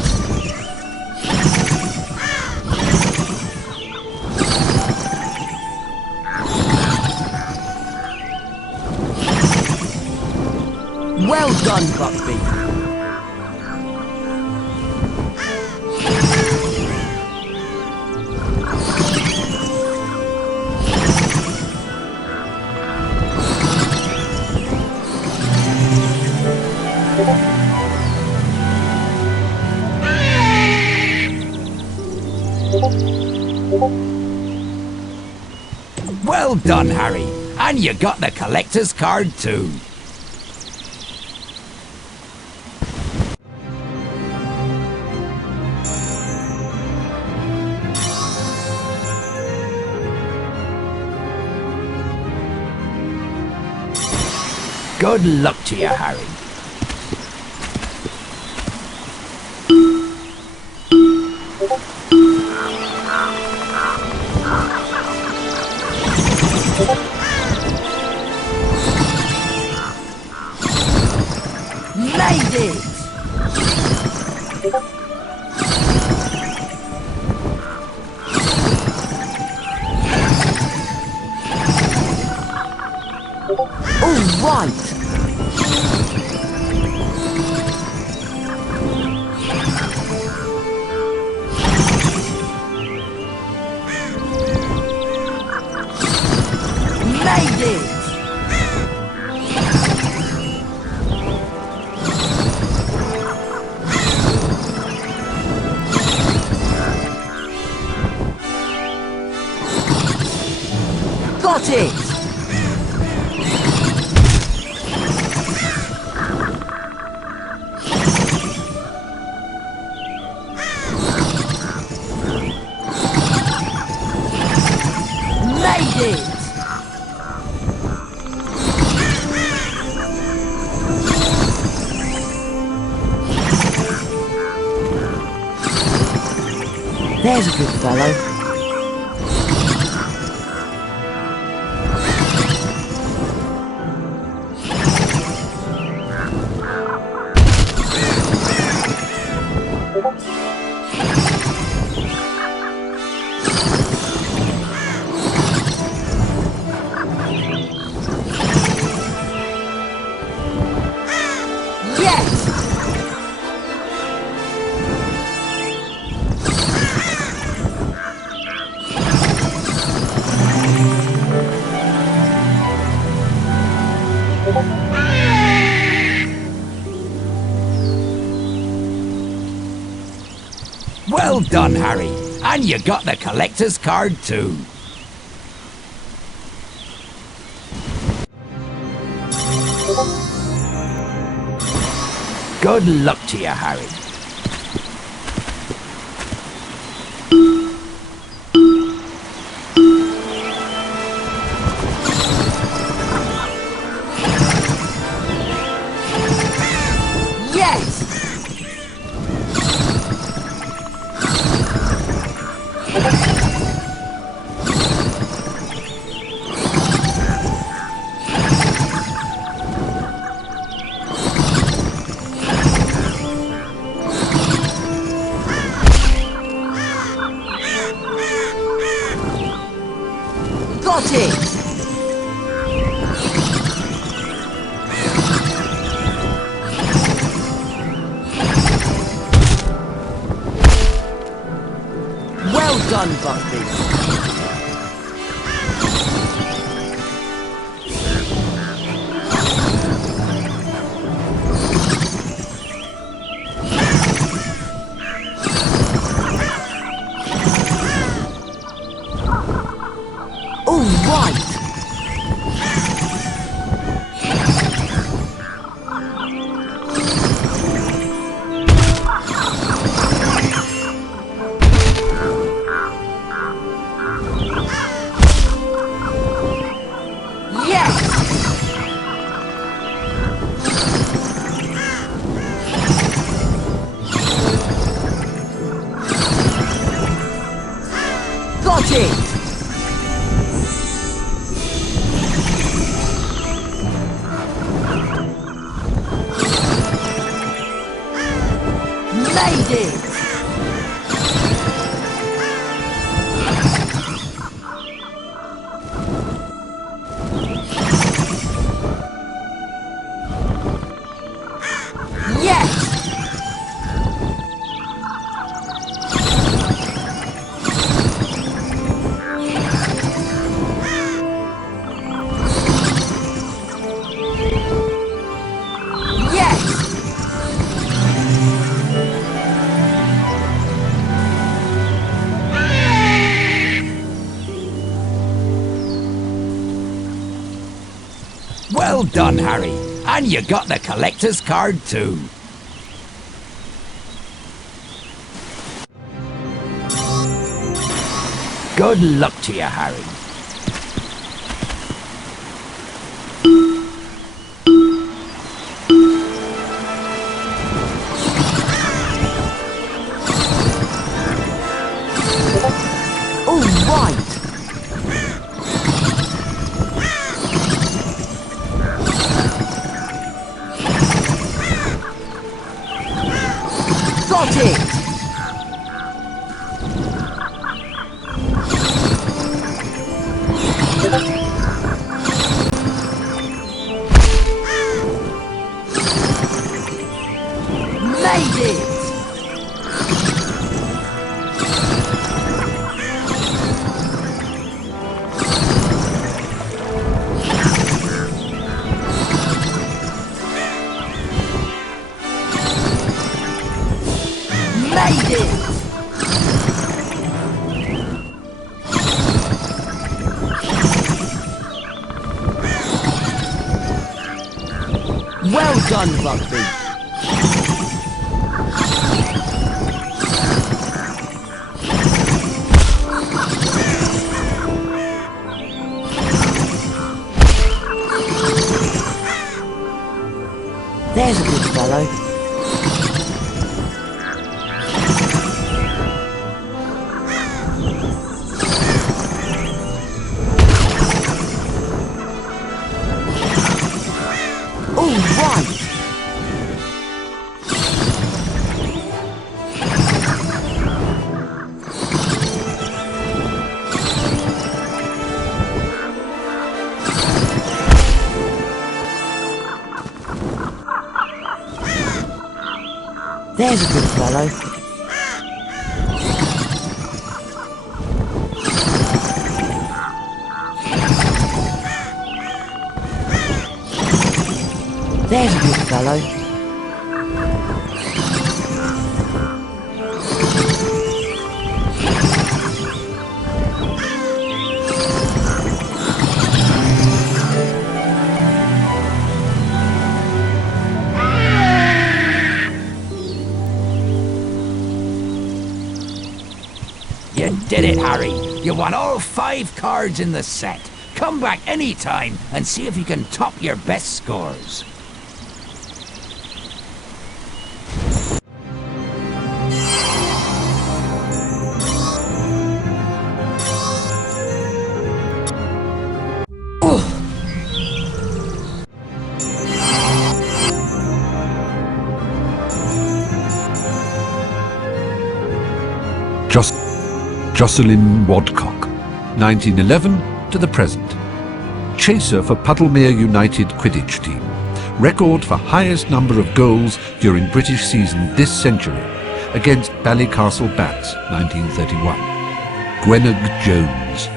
Well done, Buckbeak. Well done, Harry. And you got the collector's card too. Good luck to you, Harry. Made it! All right. Made it! Got it! Made it! There's a good fellow. Yes! Well done, Harry. And you got the collector's card too. Good luck to you, Harry. Yes! Got it! Well done, Buffy. All right. Got it! Made it! Yes! Well done, Harry. And you got the collector's card too. Good luck to you, Harry. All right. Got it! Made it! Made it! Well done, Bugsy. There's a good fellow. All right. There's a good fellow. There's a good fellow. You did it, Harry. You won all 5 cards in the set. Come back anytime and see if you can top your best scores. Jocelyn Wadcock, 1911 to the present. Chaser for Puddlemere United Quidditch team. Record for highest number of goals during British season this century against Ballycastle Bats, 1931. Gwennog Jones,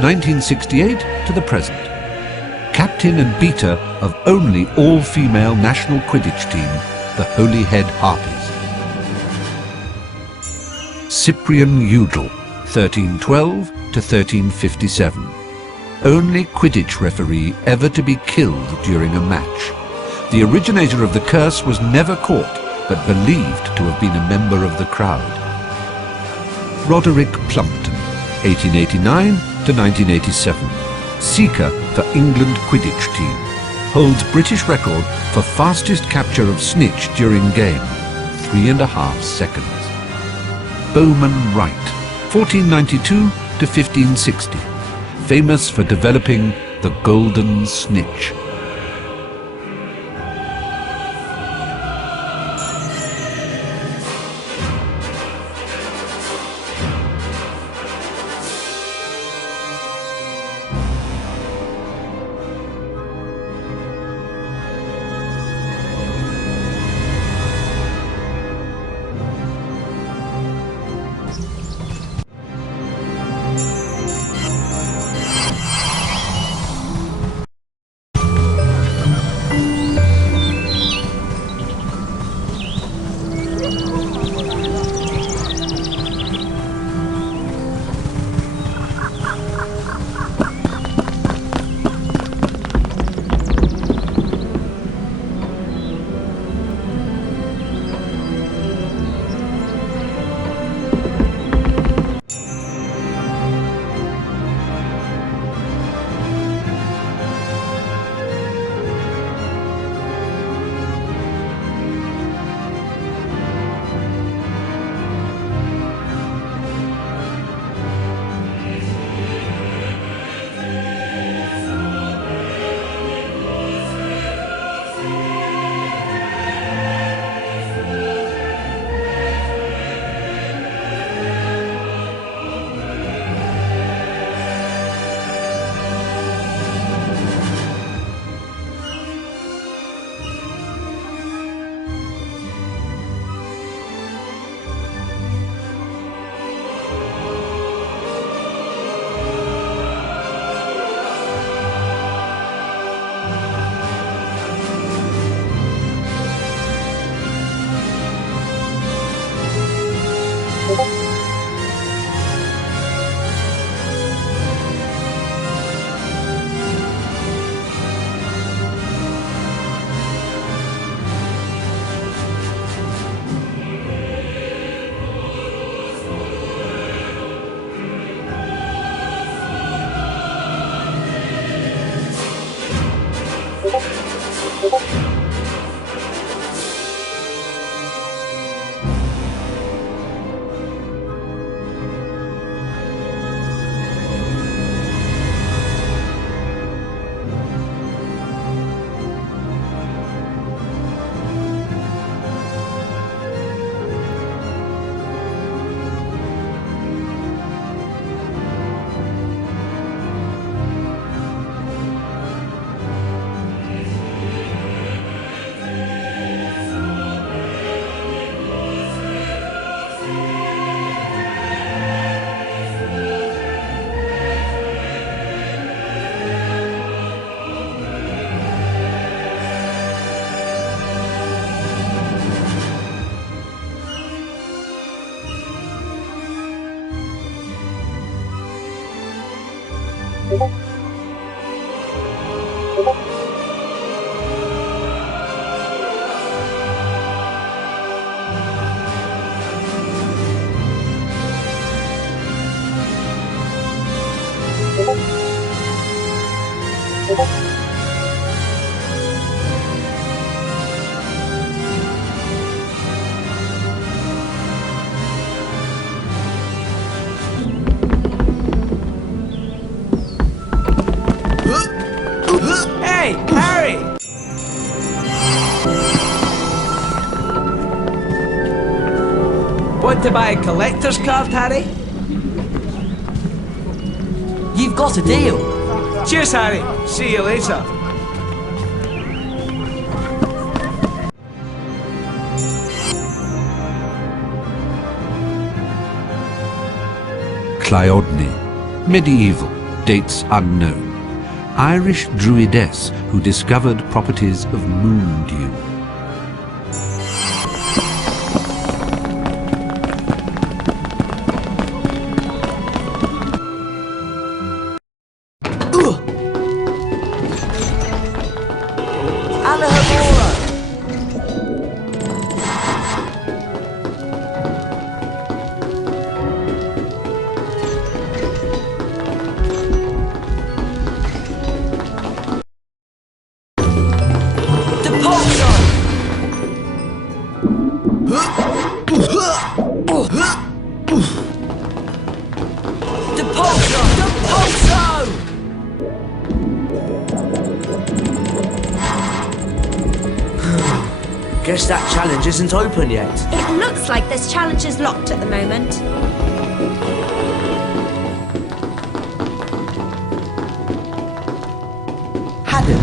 1968 to the present. Captain and beater of only all-female national Quidditch team, the Holyhead Harpies. Cyprian Udall, 1312 to 1357. Only Quidditch referee ever to be killed during a match. The originator of the curse was never caught, but believed to have been a member of the crowd. Roderick Plumpton, 1889 to 1987. Seeker for England Quidditch team. Holds British record for fastest capture of snitch during game, 3.5 seconds. Bowman Wright, 1492 to 1560, famous for developing the golden snitch. Hey, Harry! Want to buy a collector's card, Harry? You've got a deal. Cheers, Harry. See you later. Clyodne. Medieval. Dates unknown. Irish druidess who discovered properties of moon dew. Guess that challenge isn't open yet. It looks like this challenge is locked at the moment. Haddon.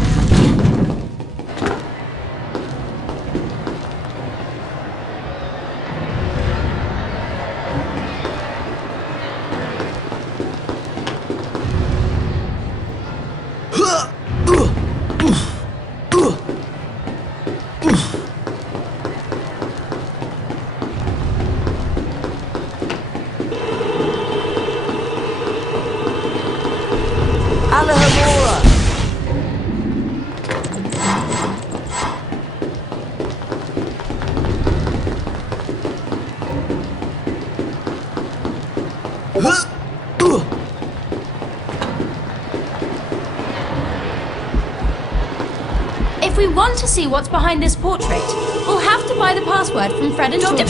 If we want to see what's behind this portrait, we'll have to buy the password from Fred and George.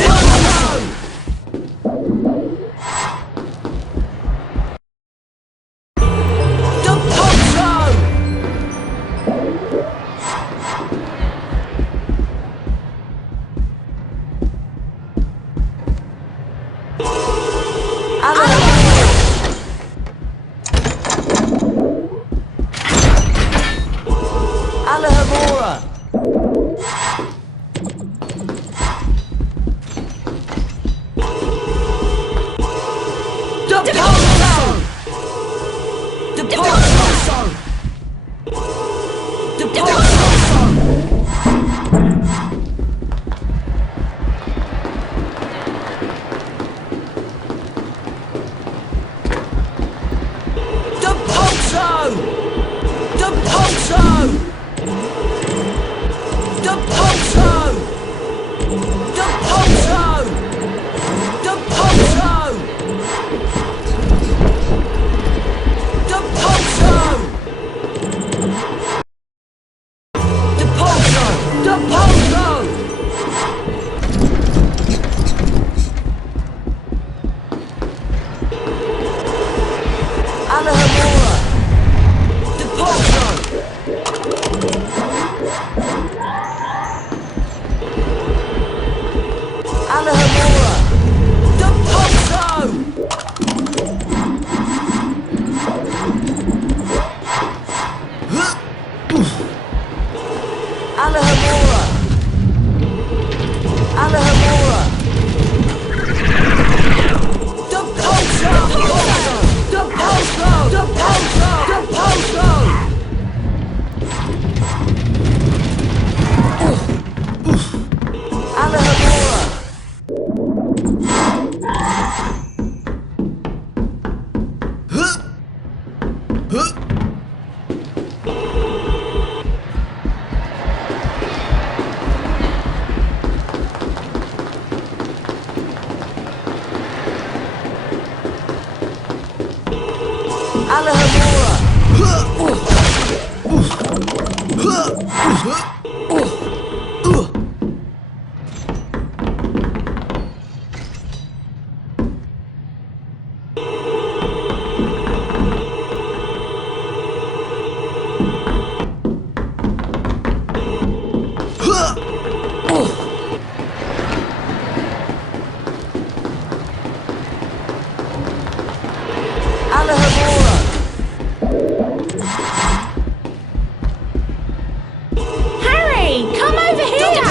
Harry, come over here!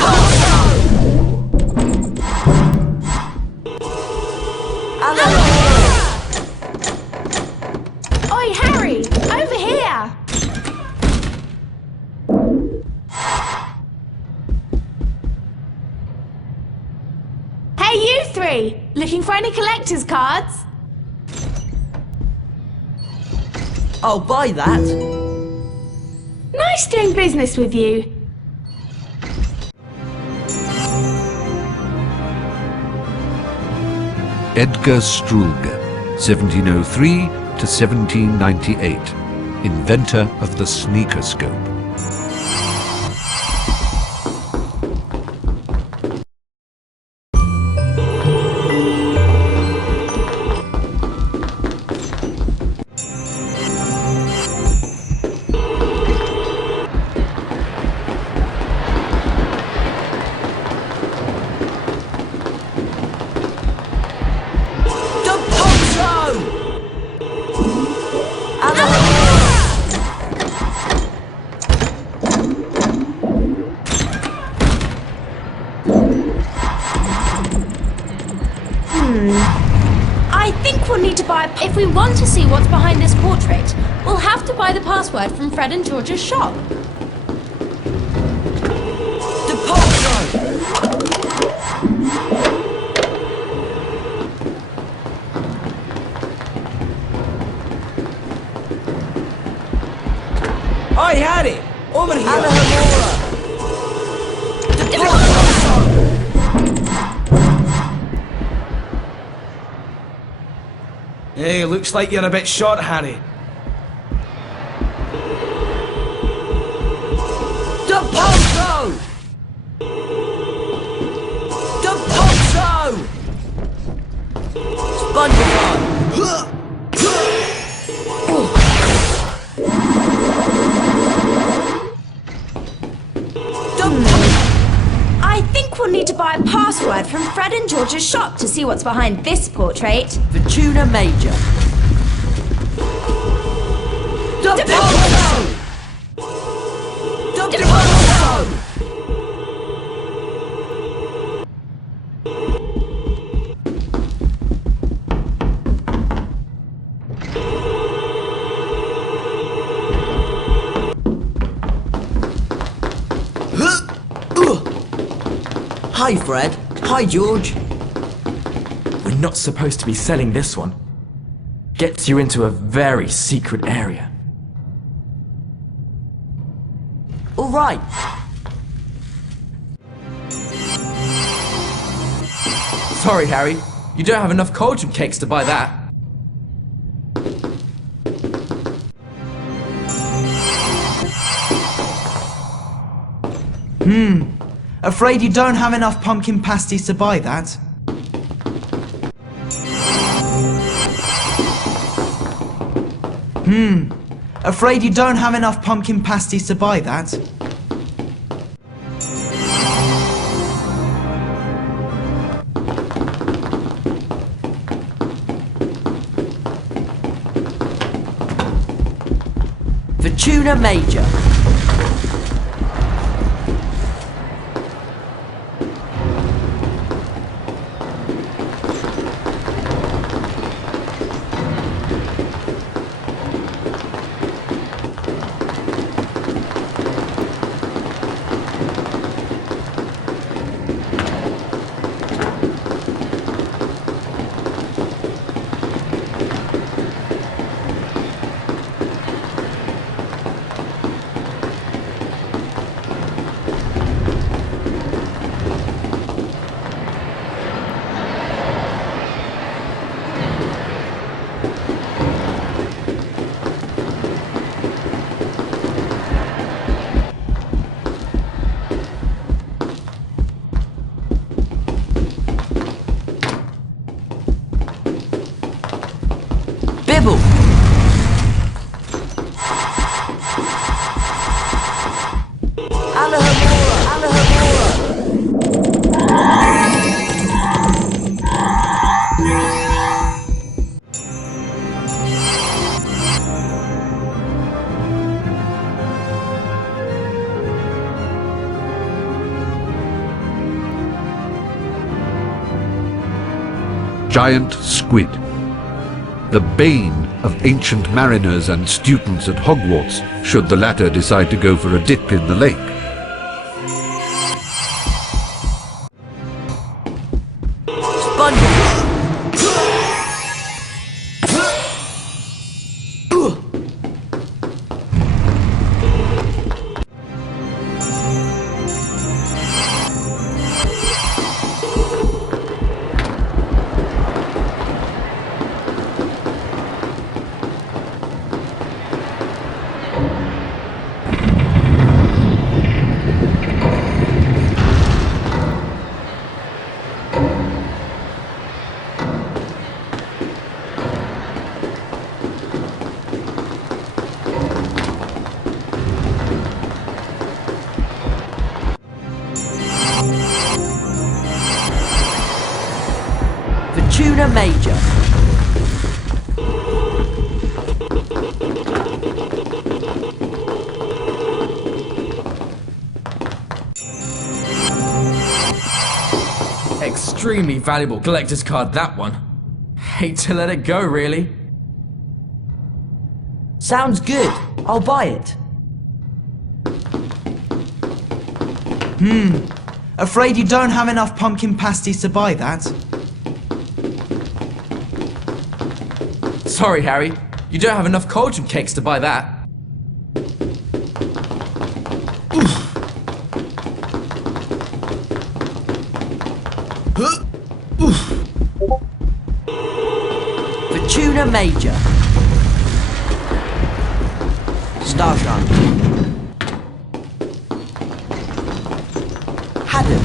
Oi, Harry, over here! Hey, you three! Looking for any collector's cards? I'll buy that. Nice doing business with you. Edgar Struelger, 1703 to 1798, inventor of the sneakerscope. I think we'll need to buy... If we want to see what's behind this portrait, we'll have to buy the password from Fred and George's shop. I had it! Over here! Hey, looks like you're a bit short, Harry. Dementors! Dementors! SpongeBob! I think we'll need to buy a password from Fred and George's shop to see what's behind this portrait. The tuna major. Dementors! Dementors! Hi, Fred. Hi, George. We're not supposed to be selling this one. Gets you into a very secret area. All right. Sorry, Harry. You don't have enough cauldron cakes to buy that. Afraid you don't have enough pumpkin pasties to buy that. Afraid you don't have enough pumpkin pasties to buy that. The tuna major. giant squid. The bane of ancient mariners and students at Hogwarts, should the latter decide to go for a dip in the lake. Tuna Major. Extremely valuable collector's card, that one. Hate to let it go, really. Sounds good. I'll buy it. Afraid you don't have enough pumpkin pasties to buy that. Sorry, Harry. You don't have enough cauldron cakes to buy that. The Tuna Major. Starshine. Haddon.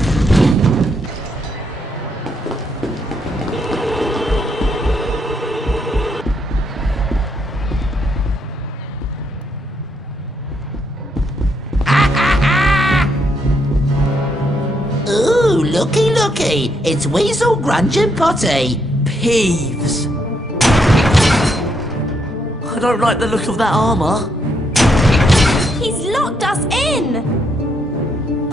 Ooh, looky, looky. It's Weasel, Grunge and Potty. Peeves. I don't like the look of that armour. He's locked us in!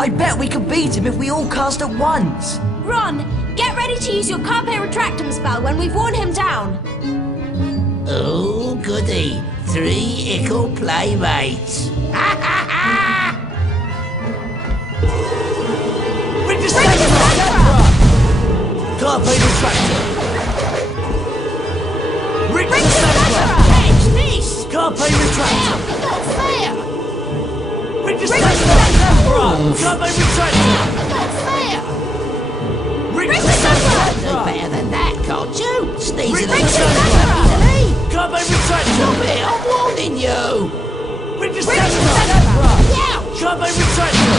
I bet we could beat him if we all cast at once. Ron, get ready to use your Carpe Retractum spell when we've worn him down. Oh, goody. 3 ickle playmates. Ha ha ha! Carpe Retractum. Rick the Stapler! Catch this! Carpe Retractum. Not fair! Rick the Stapler. Carpe Retractum. Not fair! Rick the Stapler. Do better than that, can't you? Sneeze Rick a the little Stapler. easily. Carpe Retractum. Stop it, I'm warning you! Rick the Stapler. Yeah! Carpe Retractum.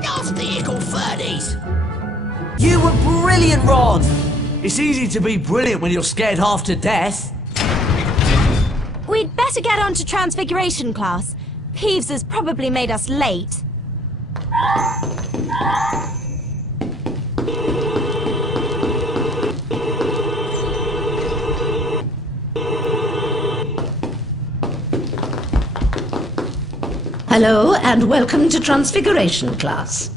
Nasty ickle fernies! You were brilliant, Ron! It's easy to be brilliant when you're scared half to death. We'd better get on to Transfiguration class. Peeves has probably made us late. Hello and welcome to Transfiguration class.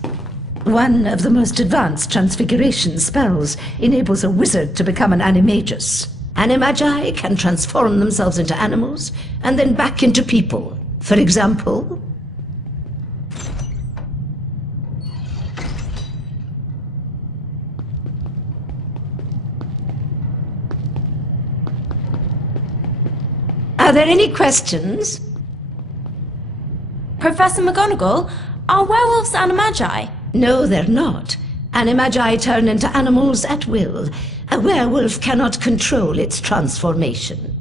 One of the most advanced transfiguration spells enables a wizard to become an animagus. Animagi can transform themselves into animals and then back into people. For example... Are there any questions? Professor McGonagall, are werewolves animagi? No, they're not. Animagi turn into animals at will. A werewolf cannot control its transformation.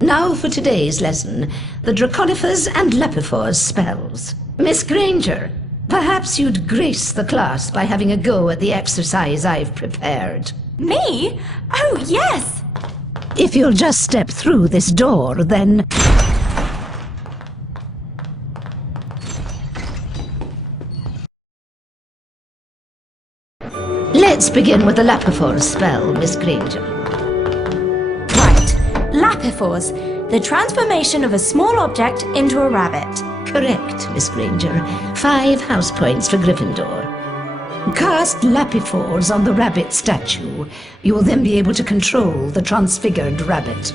Now for today's lesson, the Draconifers and Lepifors spells. Miss Granger, perhaps you'd grace the class by having a go at the exercise I've prepared. Me? Oh, yes! If you'll just step through this door, then... Let's begin with the Lepifors spell, Miss Granger. Right. Lapifors, the transformation of a small object into a rabbit. Correct, Miss Granger. 5 house points for Gryffindor. Cast Lapifors on the rabbit statue. You will then be able to control the transfigured rabbit.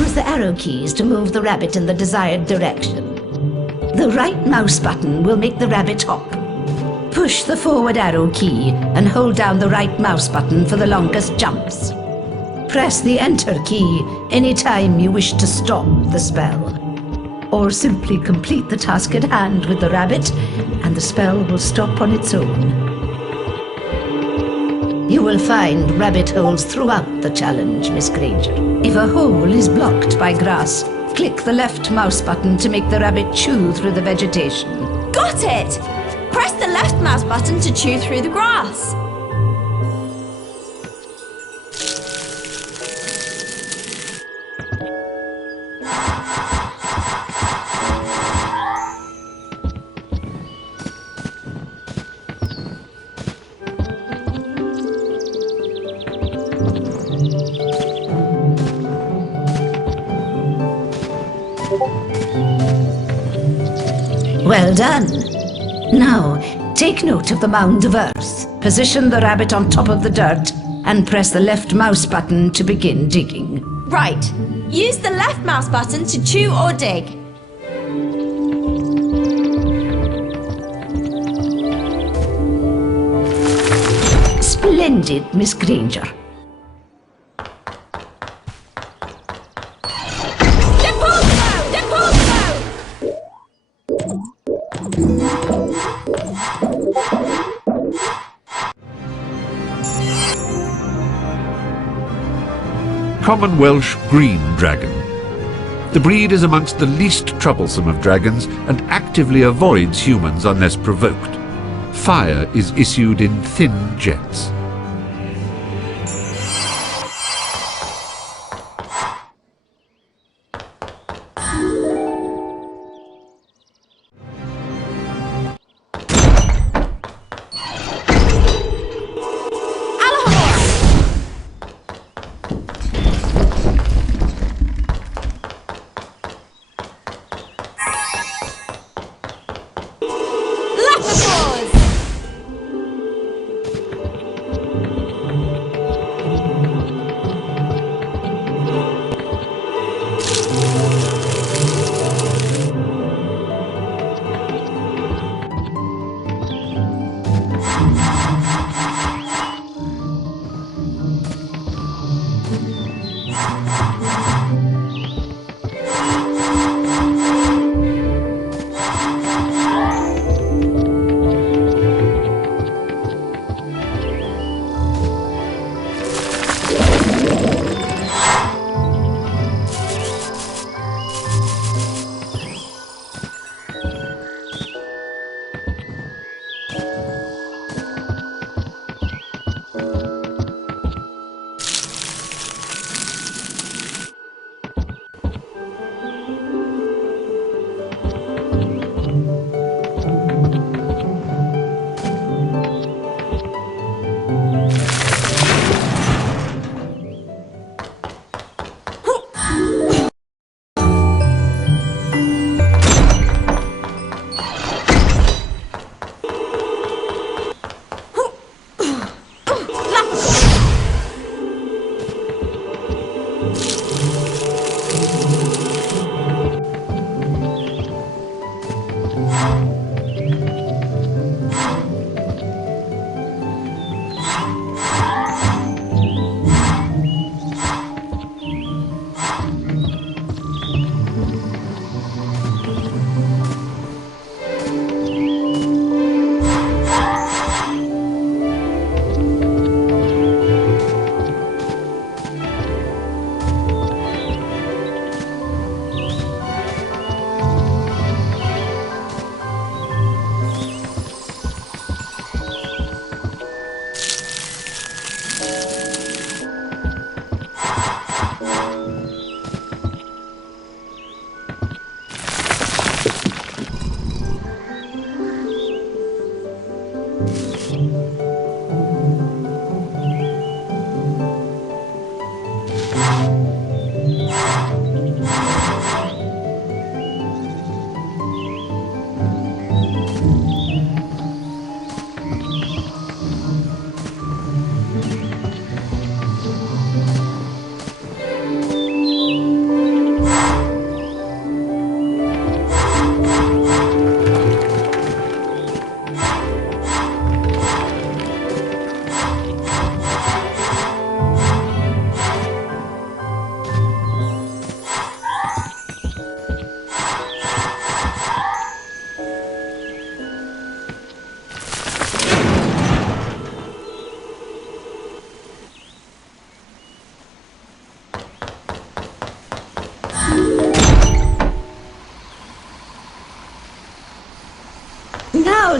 Use the arrow keys to move the rabbit in the desired direction. The right mouse button will make the rabbit hop. Push the forward arrow key and hold down the right mouse button for the longest jumps. Press the enter key anytime you wish to stop the spell. Or simply complete the task at hand with the rabbit and the spell will stop on its own. You will find rabbit holes throughout the challenge, Miss Granger. If a hole is blocked by grass, click the left mouse button to make the rabbit chew through the vegetation. Got it! Press the left mouse button to chew through the grass. Well done. Now, take note of the mound of earth. Position the rabbit on top of the dirt and press the left mouse button to begin digging. Right. Use the left mouse button to chew or dig. Splendid, Miss Granger. Common Welsh green dragon. The breed is amongst the least troublesome of dragons and actively avoids humans unless provoked. Fire is issued in thin jets.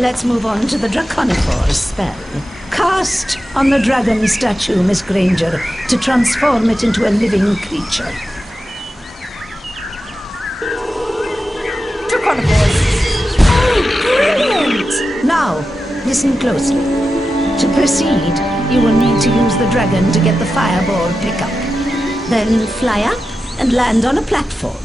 let's move on to the Draconifor's spell. Cast on the dragon statue, Miss Granger, to transform it into a living creature. Draconifor's. Oh, brilliant! Now, listen closely. To proceed, you will need to use the dragon to get the fireball pickup. Then fly up and land on a platform.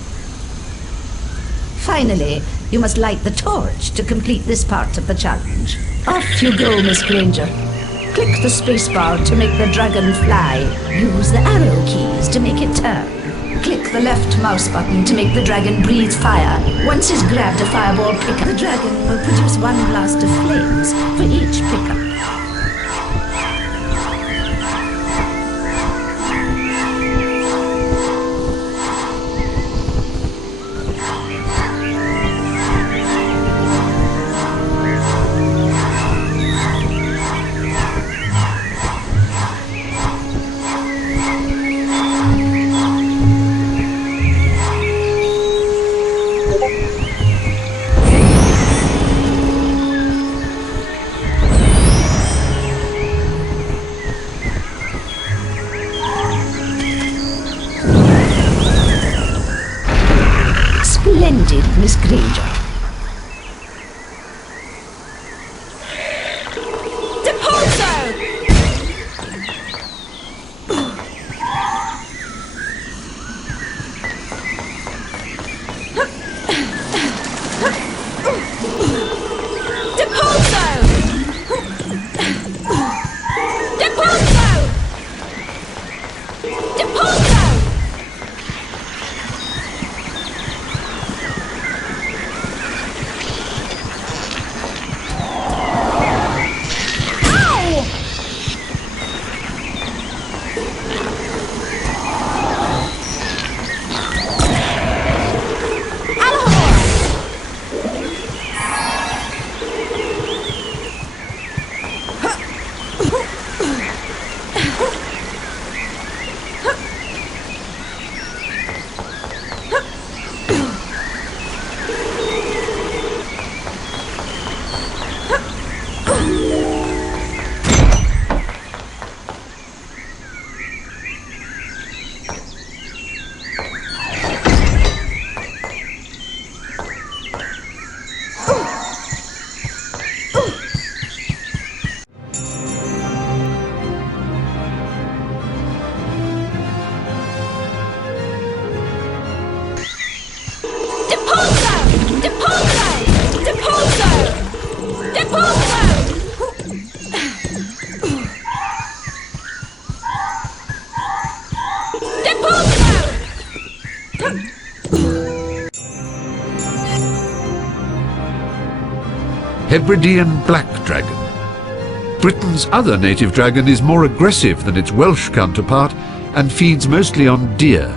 Finally, you must light the torch to complete this part of the challenge. Off you go, Miss Granger. Click the spacebar to make the dragon fly. Use the arrow keys to make it turn. Click the left mouse button to make the dragon breathe fire. Once it's grabbed a fireball pickup, the dragon will produce one blast of flames for each pickup. Splendid, Miss Granger. Hebridean black dragon. Britain's other native dragon is more aggressive than its Welsh counterpart and feeds mostly on deer,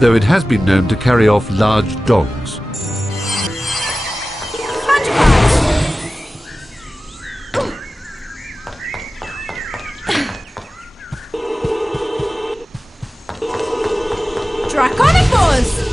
though it has been known to carry off large dogs. Draconifor's!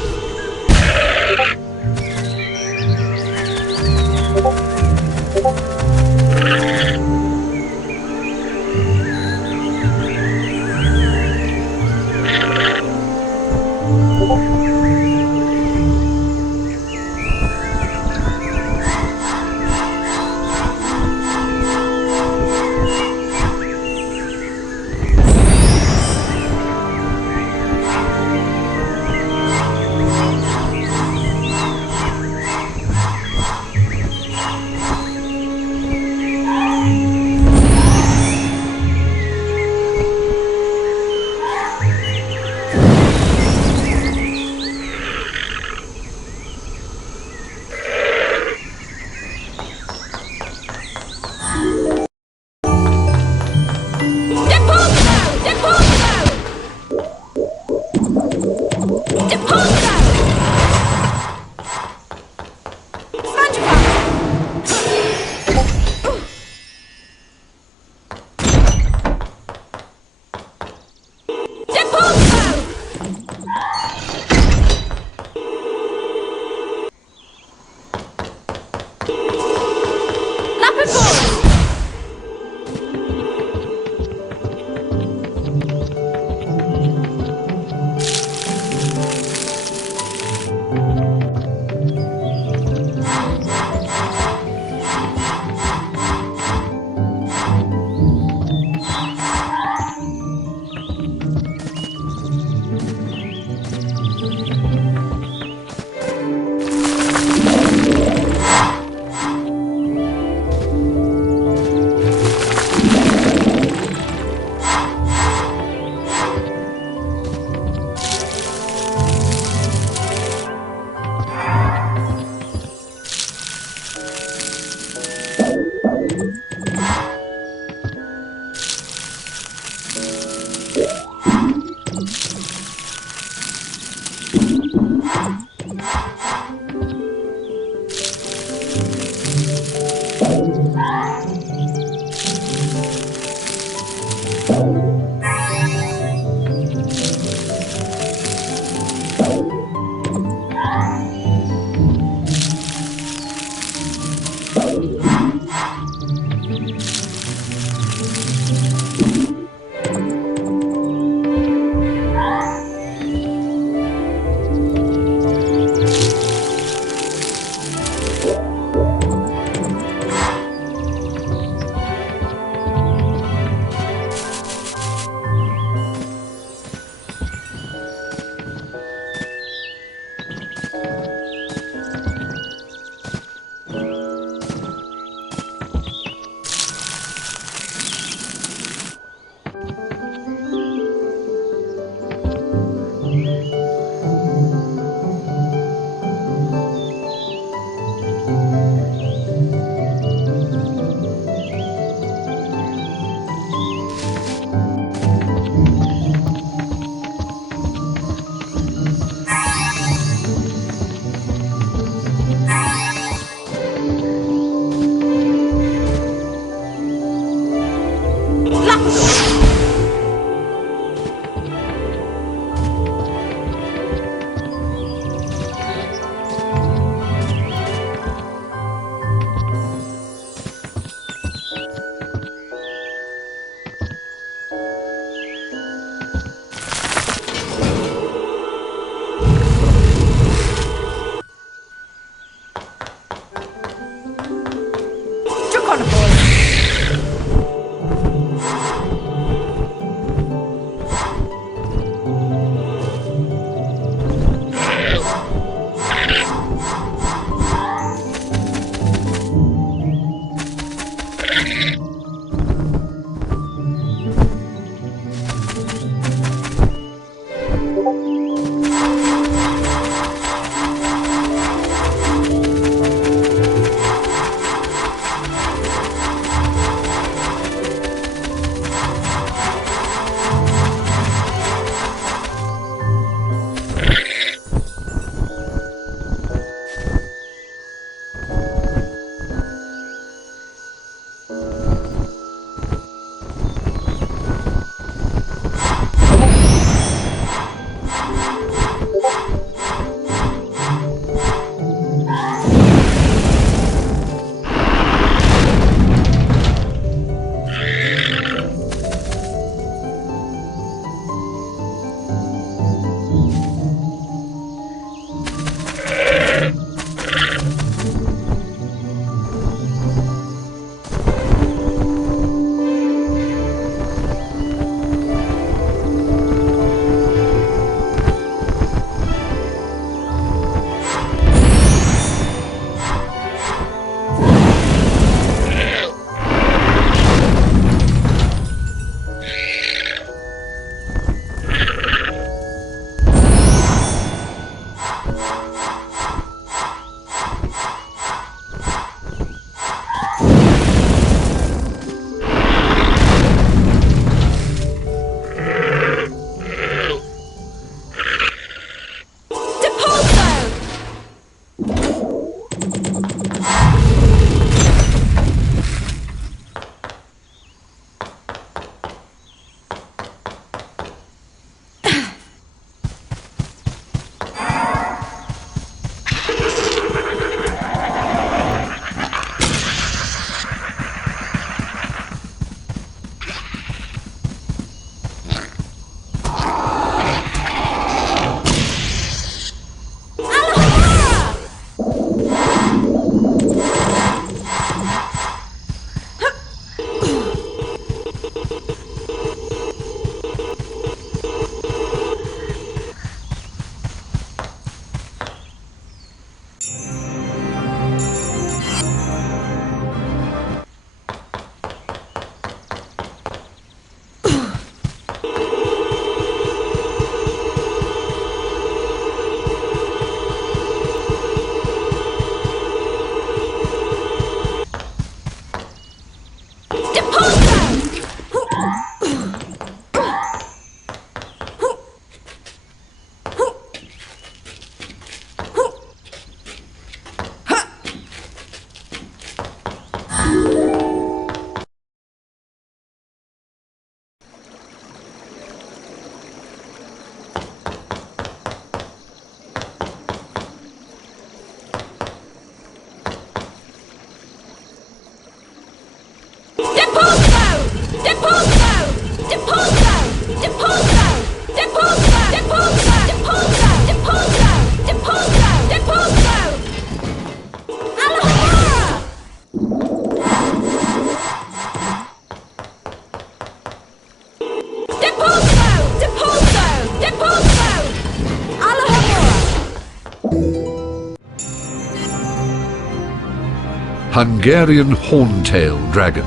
Hungarian horntail dragon.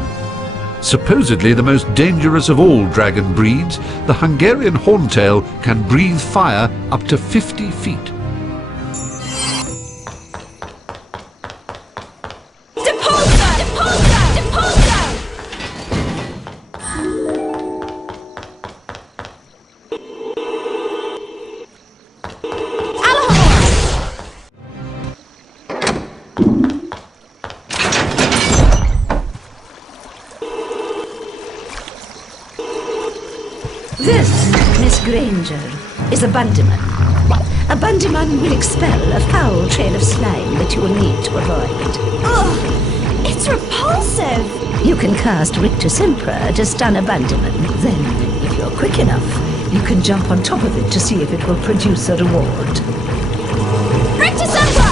Supposedly the most dangerous of all dragon breeds, the Hungarian horntail can breathe fire up to 50 feet. This, Miss Granger, is a Bundyman. A Bundyman will expel a foul trail of slime that you will need to avoid. Ugh! It's repulsive! You can cast Rictus Impera to stun a Bundyman. Then, if you're quick enough, you can jump on top of it to see if it will produce a reward. Rictus Impera!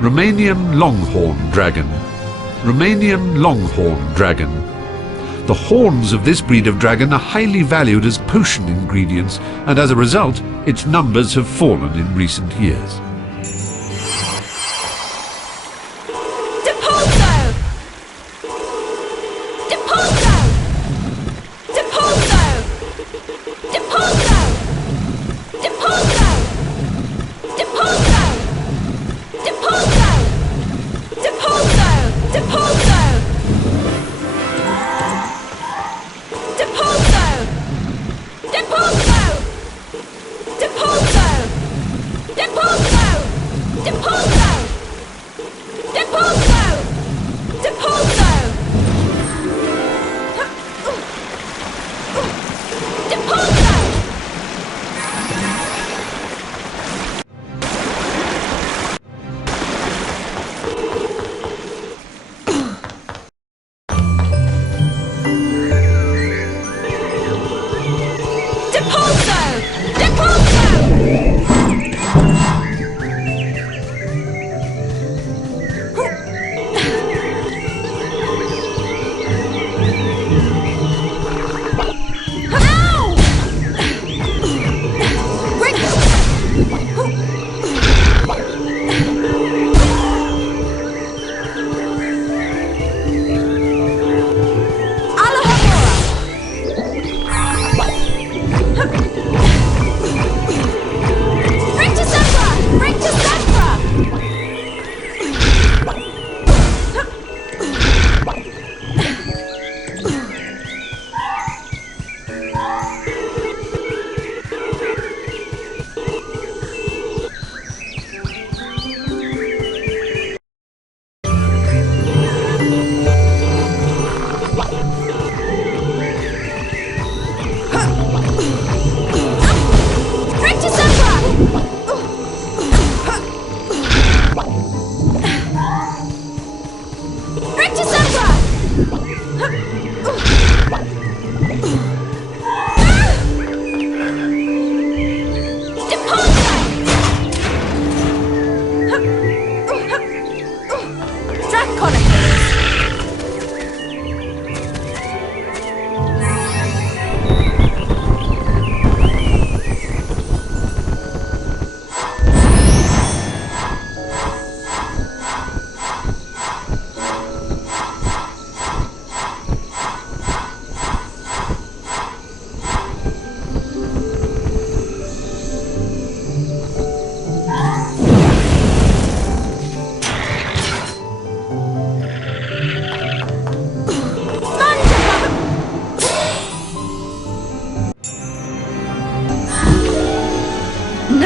Romanian Longhorn Dragon. Romanian Longhorn Dragon. The horns of this breed of dragon are highly valued as potion ingredients, and as a result, its numbers have fallen in recent years.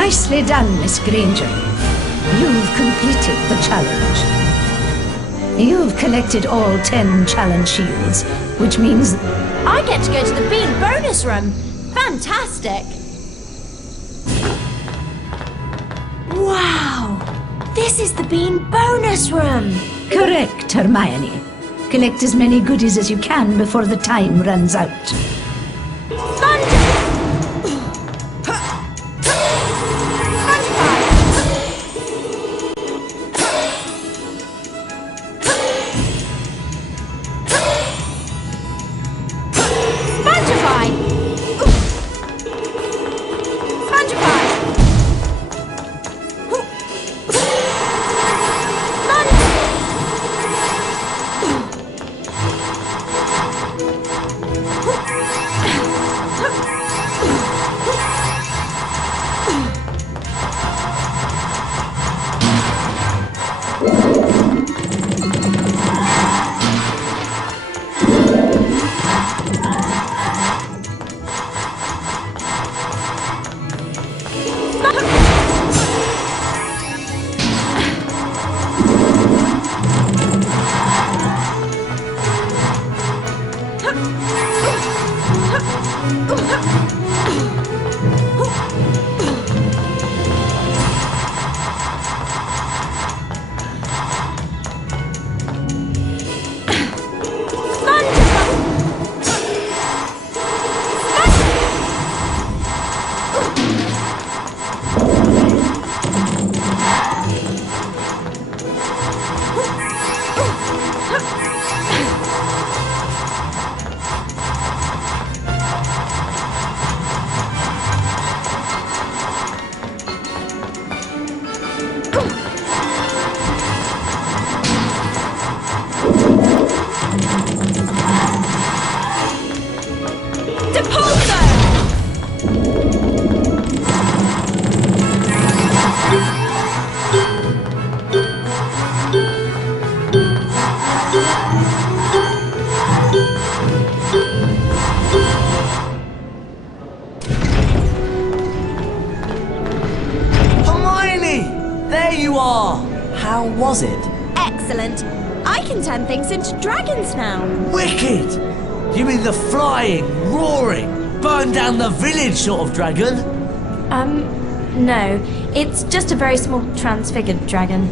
Nicely done, Miss Granger. You've completed the challenge. You've collected all 10 challenge shields, which means I get to go to the Bean bonus room. Fantastic. Wow. This is the Bean bonus room. correct, Hermione. Collect as many goodies as you can before the time runs out. How was it? Excellent. I can turn things into dragons now. Wicked! You mean the flying, roaring, burn down the village sort of dragon? No. It's just a very small transfigured dragon.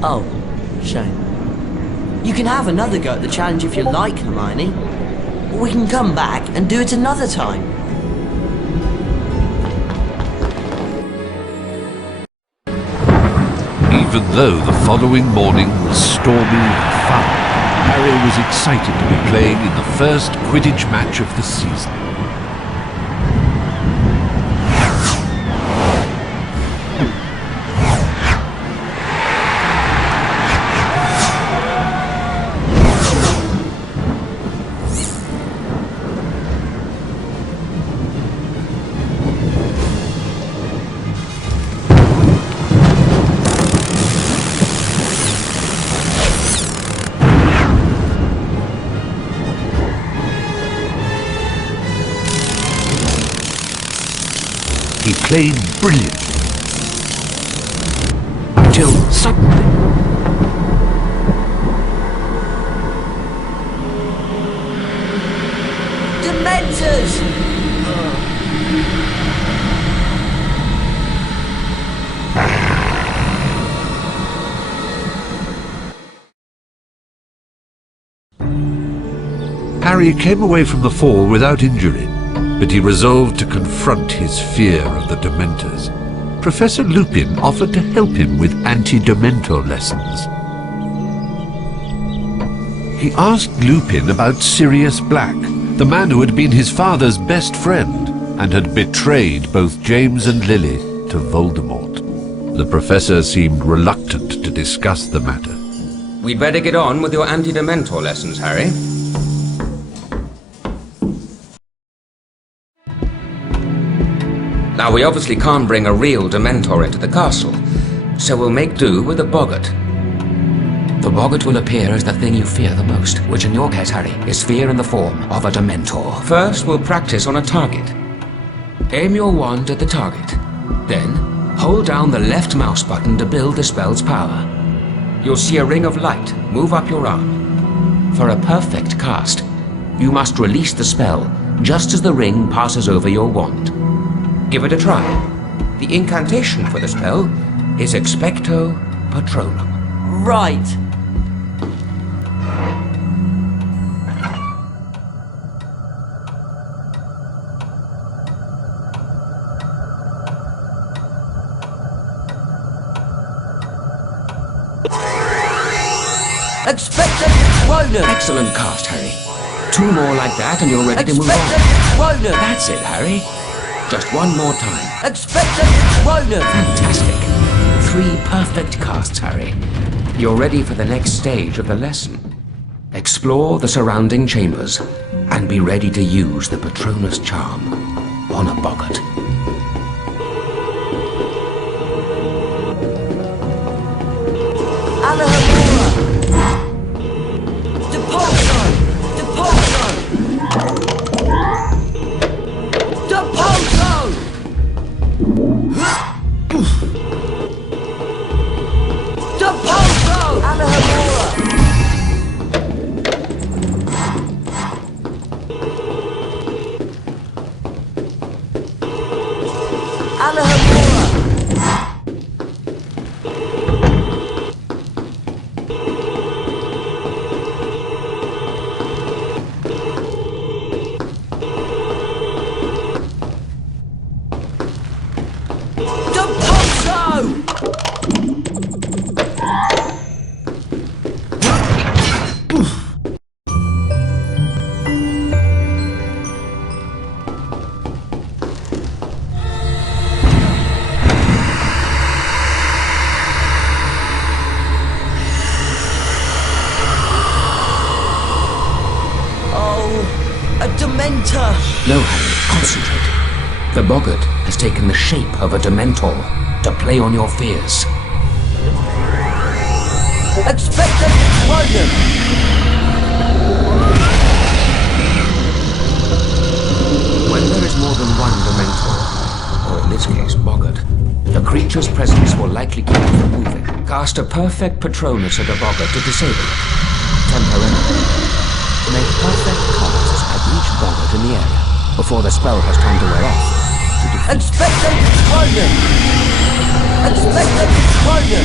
Oh, shame. You can have another go at the challenge if you like, Hermione. We can come back and do it another time. Even though the following morning was stormy and foul, Harry was excited to be playing in the first Quidditch match of the season. He played brilliantly. Until suddenly... Dementors! Harry came away from the fall without injury, but he resolved to confront his fear of the Dementors. Professor Lupin offered to help him with anti-Dementor lessons. He asked Lupin about Sirius Black, the man who had been his father's best friend and had betrayed both James and Lily to Voldemort. The professor seemed reluctant to discuss the matter. We'd better get on with your anti-Dementor lessons, Harry. Now, we obviously can't bring a real Dementor into the castle, so we'll make do with a boggart. The boggart will appear as the thing you fear the most, which in your case, Harry, is fear in the form of a Dementor. First, we'll practice on a target. Aim your wand at the target. Then, hold down the left mouse button to build the spell's power. You'll see a ring of light move up your arm. For a perfect cast, you must release the spell just as the ring passes over your wand. Give it a try. The incantation for the spell is Expecto Patronum. Right. Expecto Patronum! Excellent cast, Harry. 2 more like that and you're ready to move on. Expecto Patronum! That's it, Harry. Just 1 more time. Expecto Patronum! Fantastic. 3 perfect casts, Harry. You're ready for the next stage of the lesson. Explore the surrounding chambers and be ready to use the Patronus charm on a boggart. No, Harry, concentrate. The boggart has taken the shape of a Dementor to play on your fears. Expecto Patronum! When there is more than one Dementor, or in this case, boggart, the creature's presence will likely keep you from moving. Cast a perfect Patronus at a boggart to disable it. Temporarily. Make perfect casts at each boggart in the area before the spell has time to wear off. Expecto Patronum! Expecto Patronum!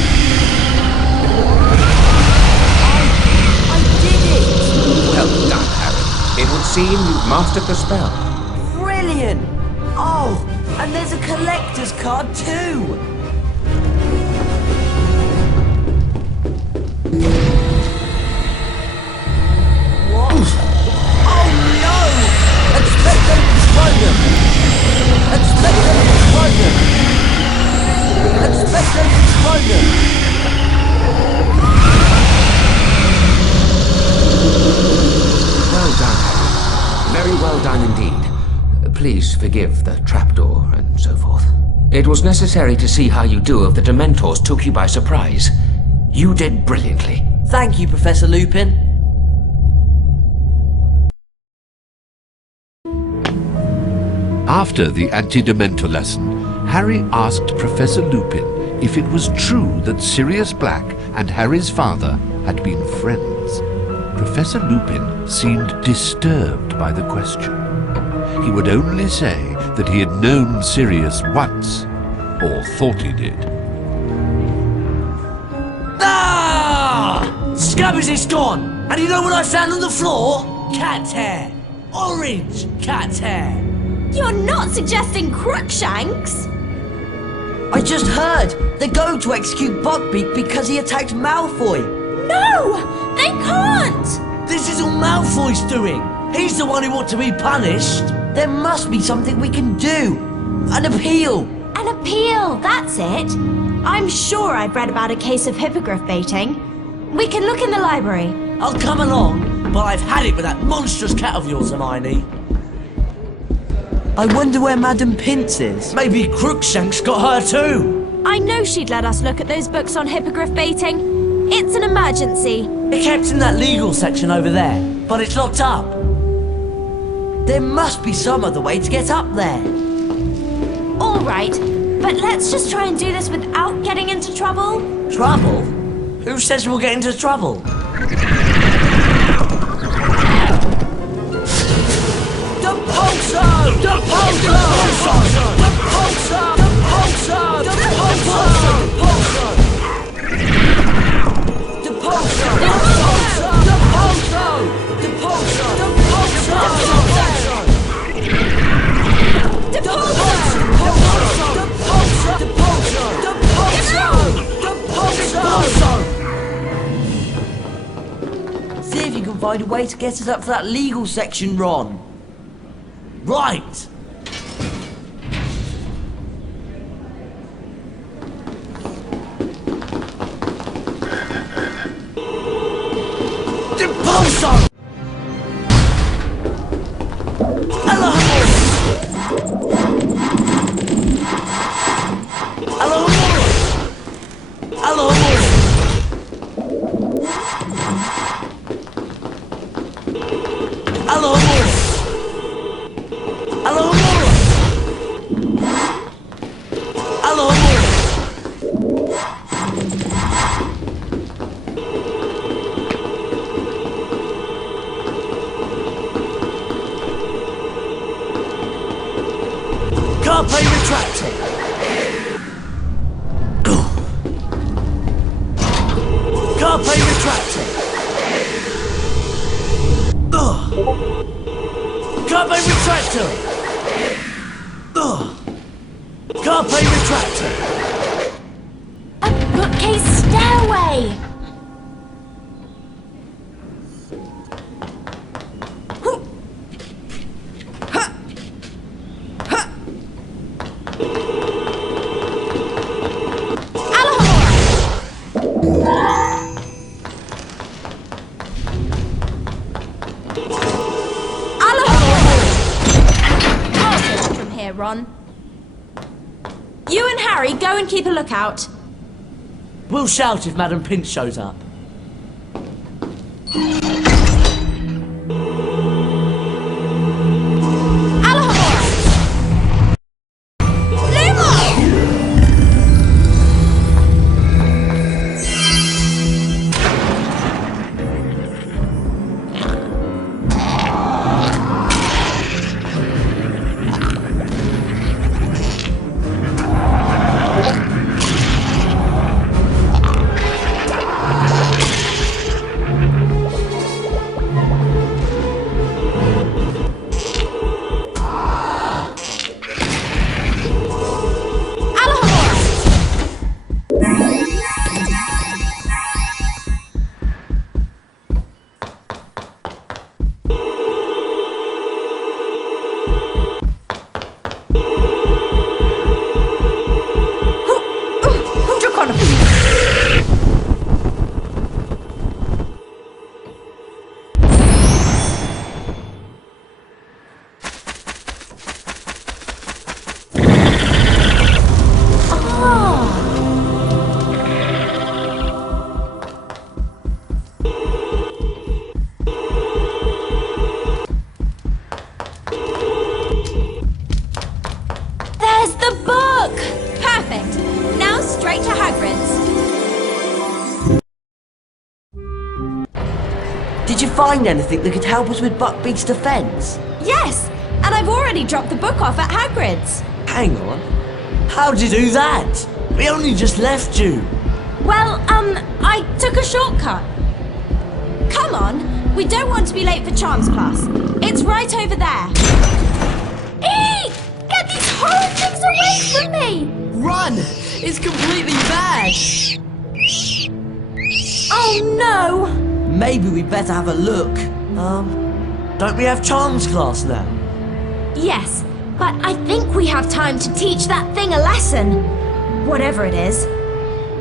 I did it! Well done, Harry. It would seem you've mastered the spell. Brilliant! Oh, and there's a collector's card too! What? Oh no! Expecto Patronum! Expecto Patronum! Expecto Patronum! Well done, Harry. Very well done indeed. Please forgive the trapdoor and so forth. It was necessary to see how you do if the Dementors took you by surprise. You did brilliantly. Thank you, Professor Lupin. After the anti-Dementor lesson, Harry asked Professor Lupin if it was true that Sirius Black and Harry's father had been friends. Professor Lupin seemed disturbed by the question. He would only say that he had known Sirius once, or thought he did. Ah! Scabby's is gone! And you know what I found on the floor? Cat's hair! Orange cat's hair! You're not suggesting Crookshanks? I just heard they're going to execute Buckbeak because he attacked Malfoy. No! They can't! This is all Malfoy's doing. He's the one who ought to be punished. There must be something we can do. An appeal. An appeal, that's it. I'm sure I've read about a case of hippogriff baiting. We can look in the library. I'll come along, but I've had it with that monstrous cat of yours, Hermione. I wonder where Madam Pince is. Maybe Crookshanks got her too. I know she'd let us look at those books on hippogriff baiting. It's an emergency. They're kept in that legal section over there, but it's locked up. There must be some other way to get up there. All right, but let's just try and do this without getting into trouble. Trouble? Who says we'll get into trouble? Depulso! Depulso! Depulso! Depulso! Depulso! Depulso! Depulso! Depulso! Depulso! See if you can find a way to get us up to that legal section, Ron. Right! Depulso! Hello! Hello! Hello! Hello! Hello! Hello! Carpe retracting. Carpe retracting. Carpe retractor. Carpe retractor. A bookcase stairway. Ron. You and Harry go and keep a lookout. We'll shout if Madam Pince shows up. find anything that could help us with Buckbeak's defence? Yes, and I've already dropped the book off at Hagrid's. Hang on. How'd you do that? We only just left you. Well, I took a shortcut. Come on, we don't want to be late for Charms class. It's right over there. Eek! Get these horrid things away from me! Run! It's completely bad! Oh no! Maybe we better have a look. Don't we have Charms class now? Yes, but I think we have time to teach that thing a lesson. Whatever it is.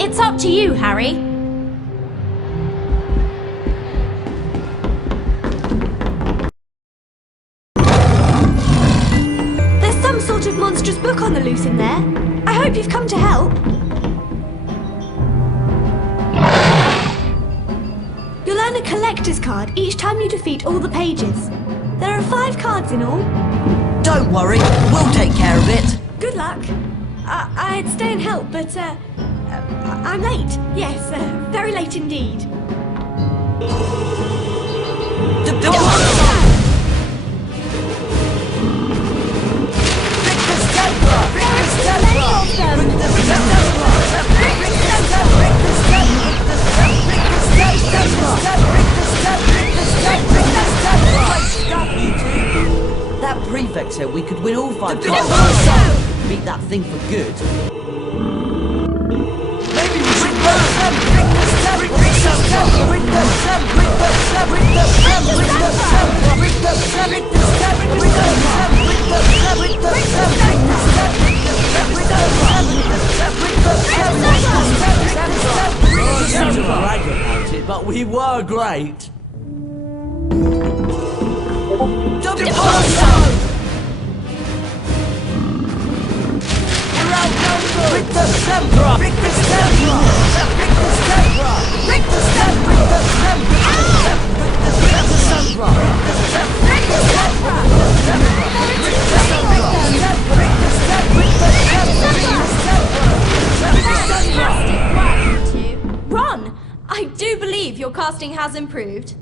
It's up to you, Harry. There's some sort of monstrous book on the loose in there. I hope you've come to help. You'll earn a collector's card each time you defeat all the pages. There are 5 cards in all. Don't worry, we'll take care of it. Good luck. I'd stay and help, but I'm late. Yes, very late indeed. That prefect said we could win all 5 cards. Beat that thing for good. Maybe we should brag about it, but we were great. Ron, I do believe your casting has improved.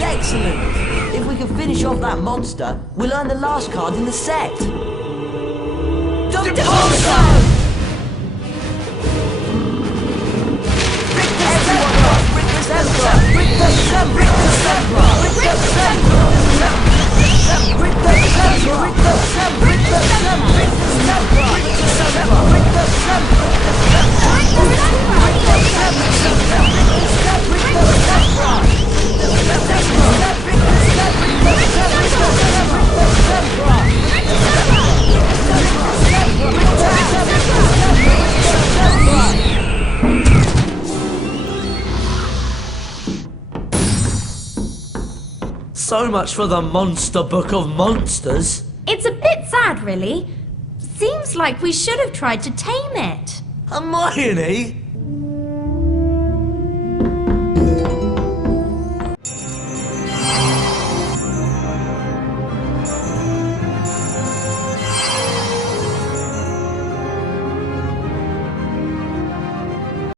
Excellent! If we can finish off that monster, we'll earn the last card in the set. So much for the Monster Book of Monsters. It's a bit sad, really. Seems like we should have tried to tame it. Hermione?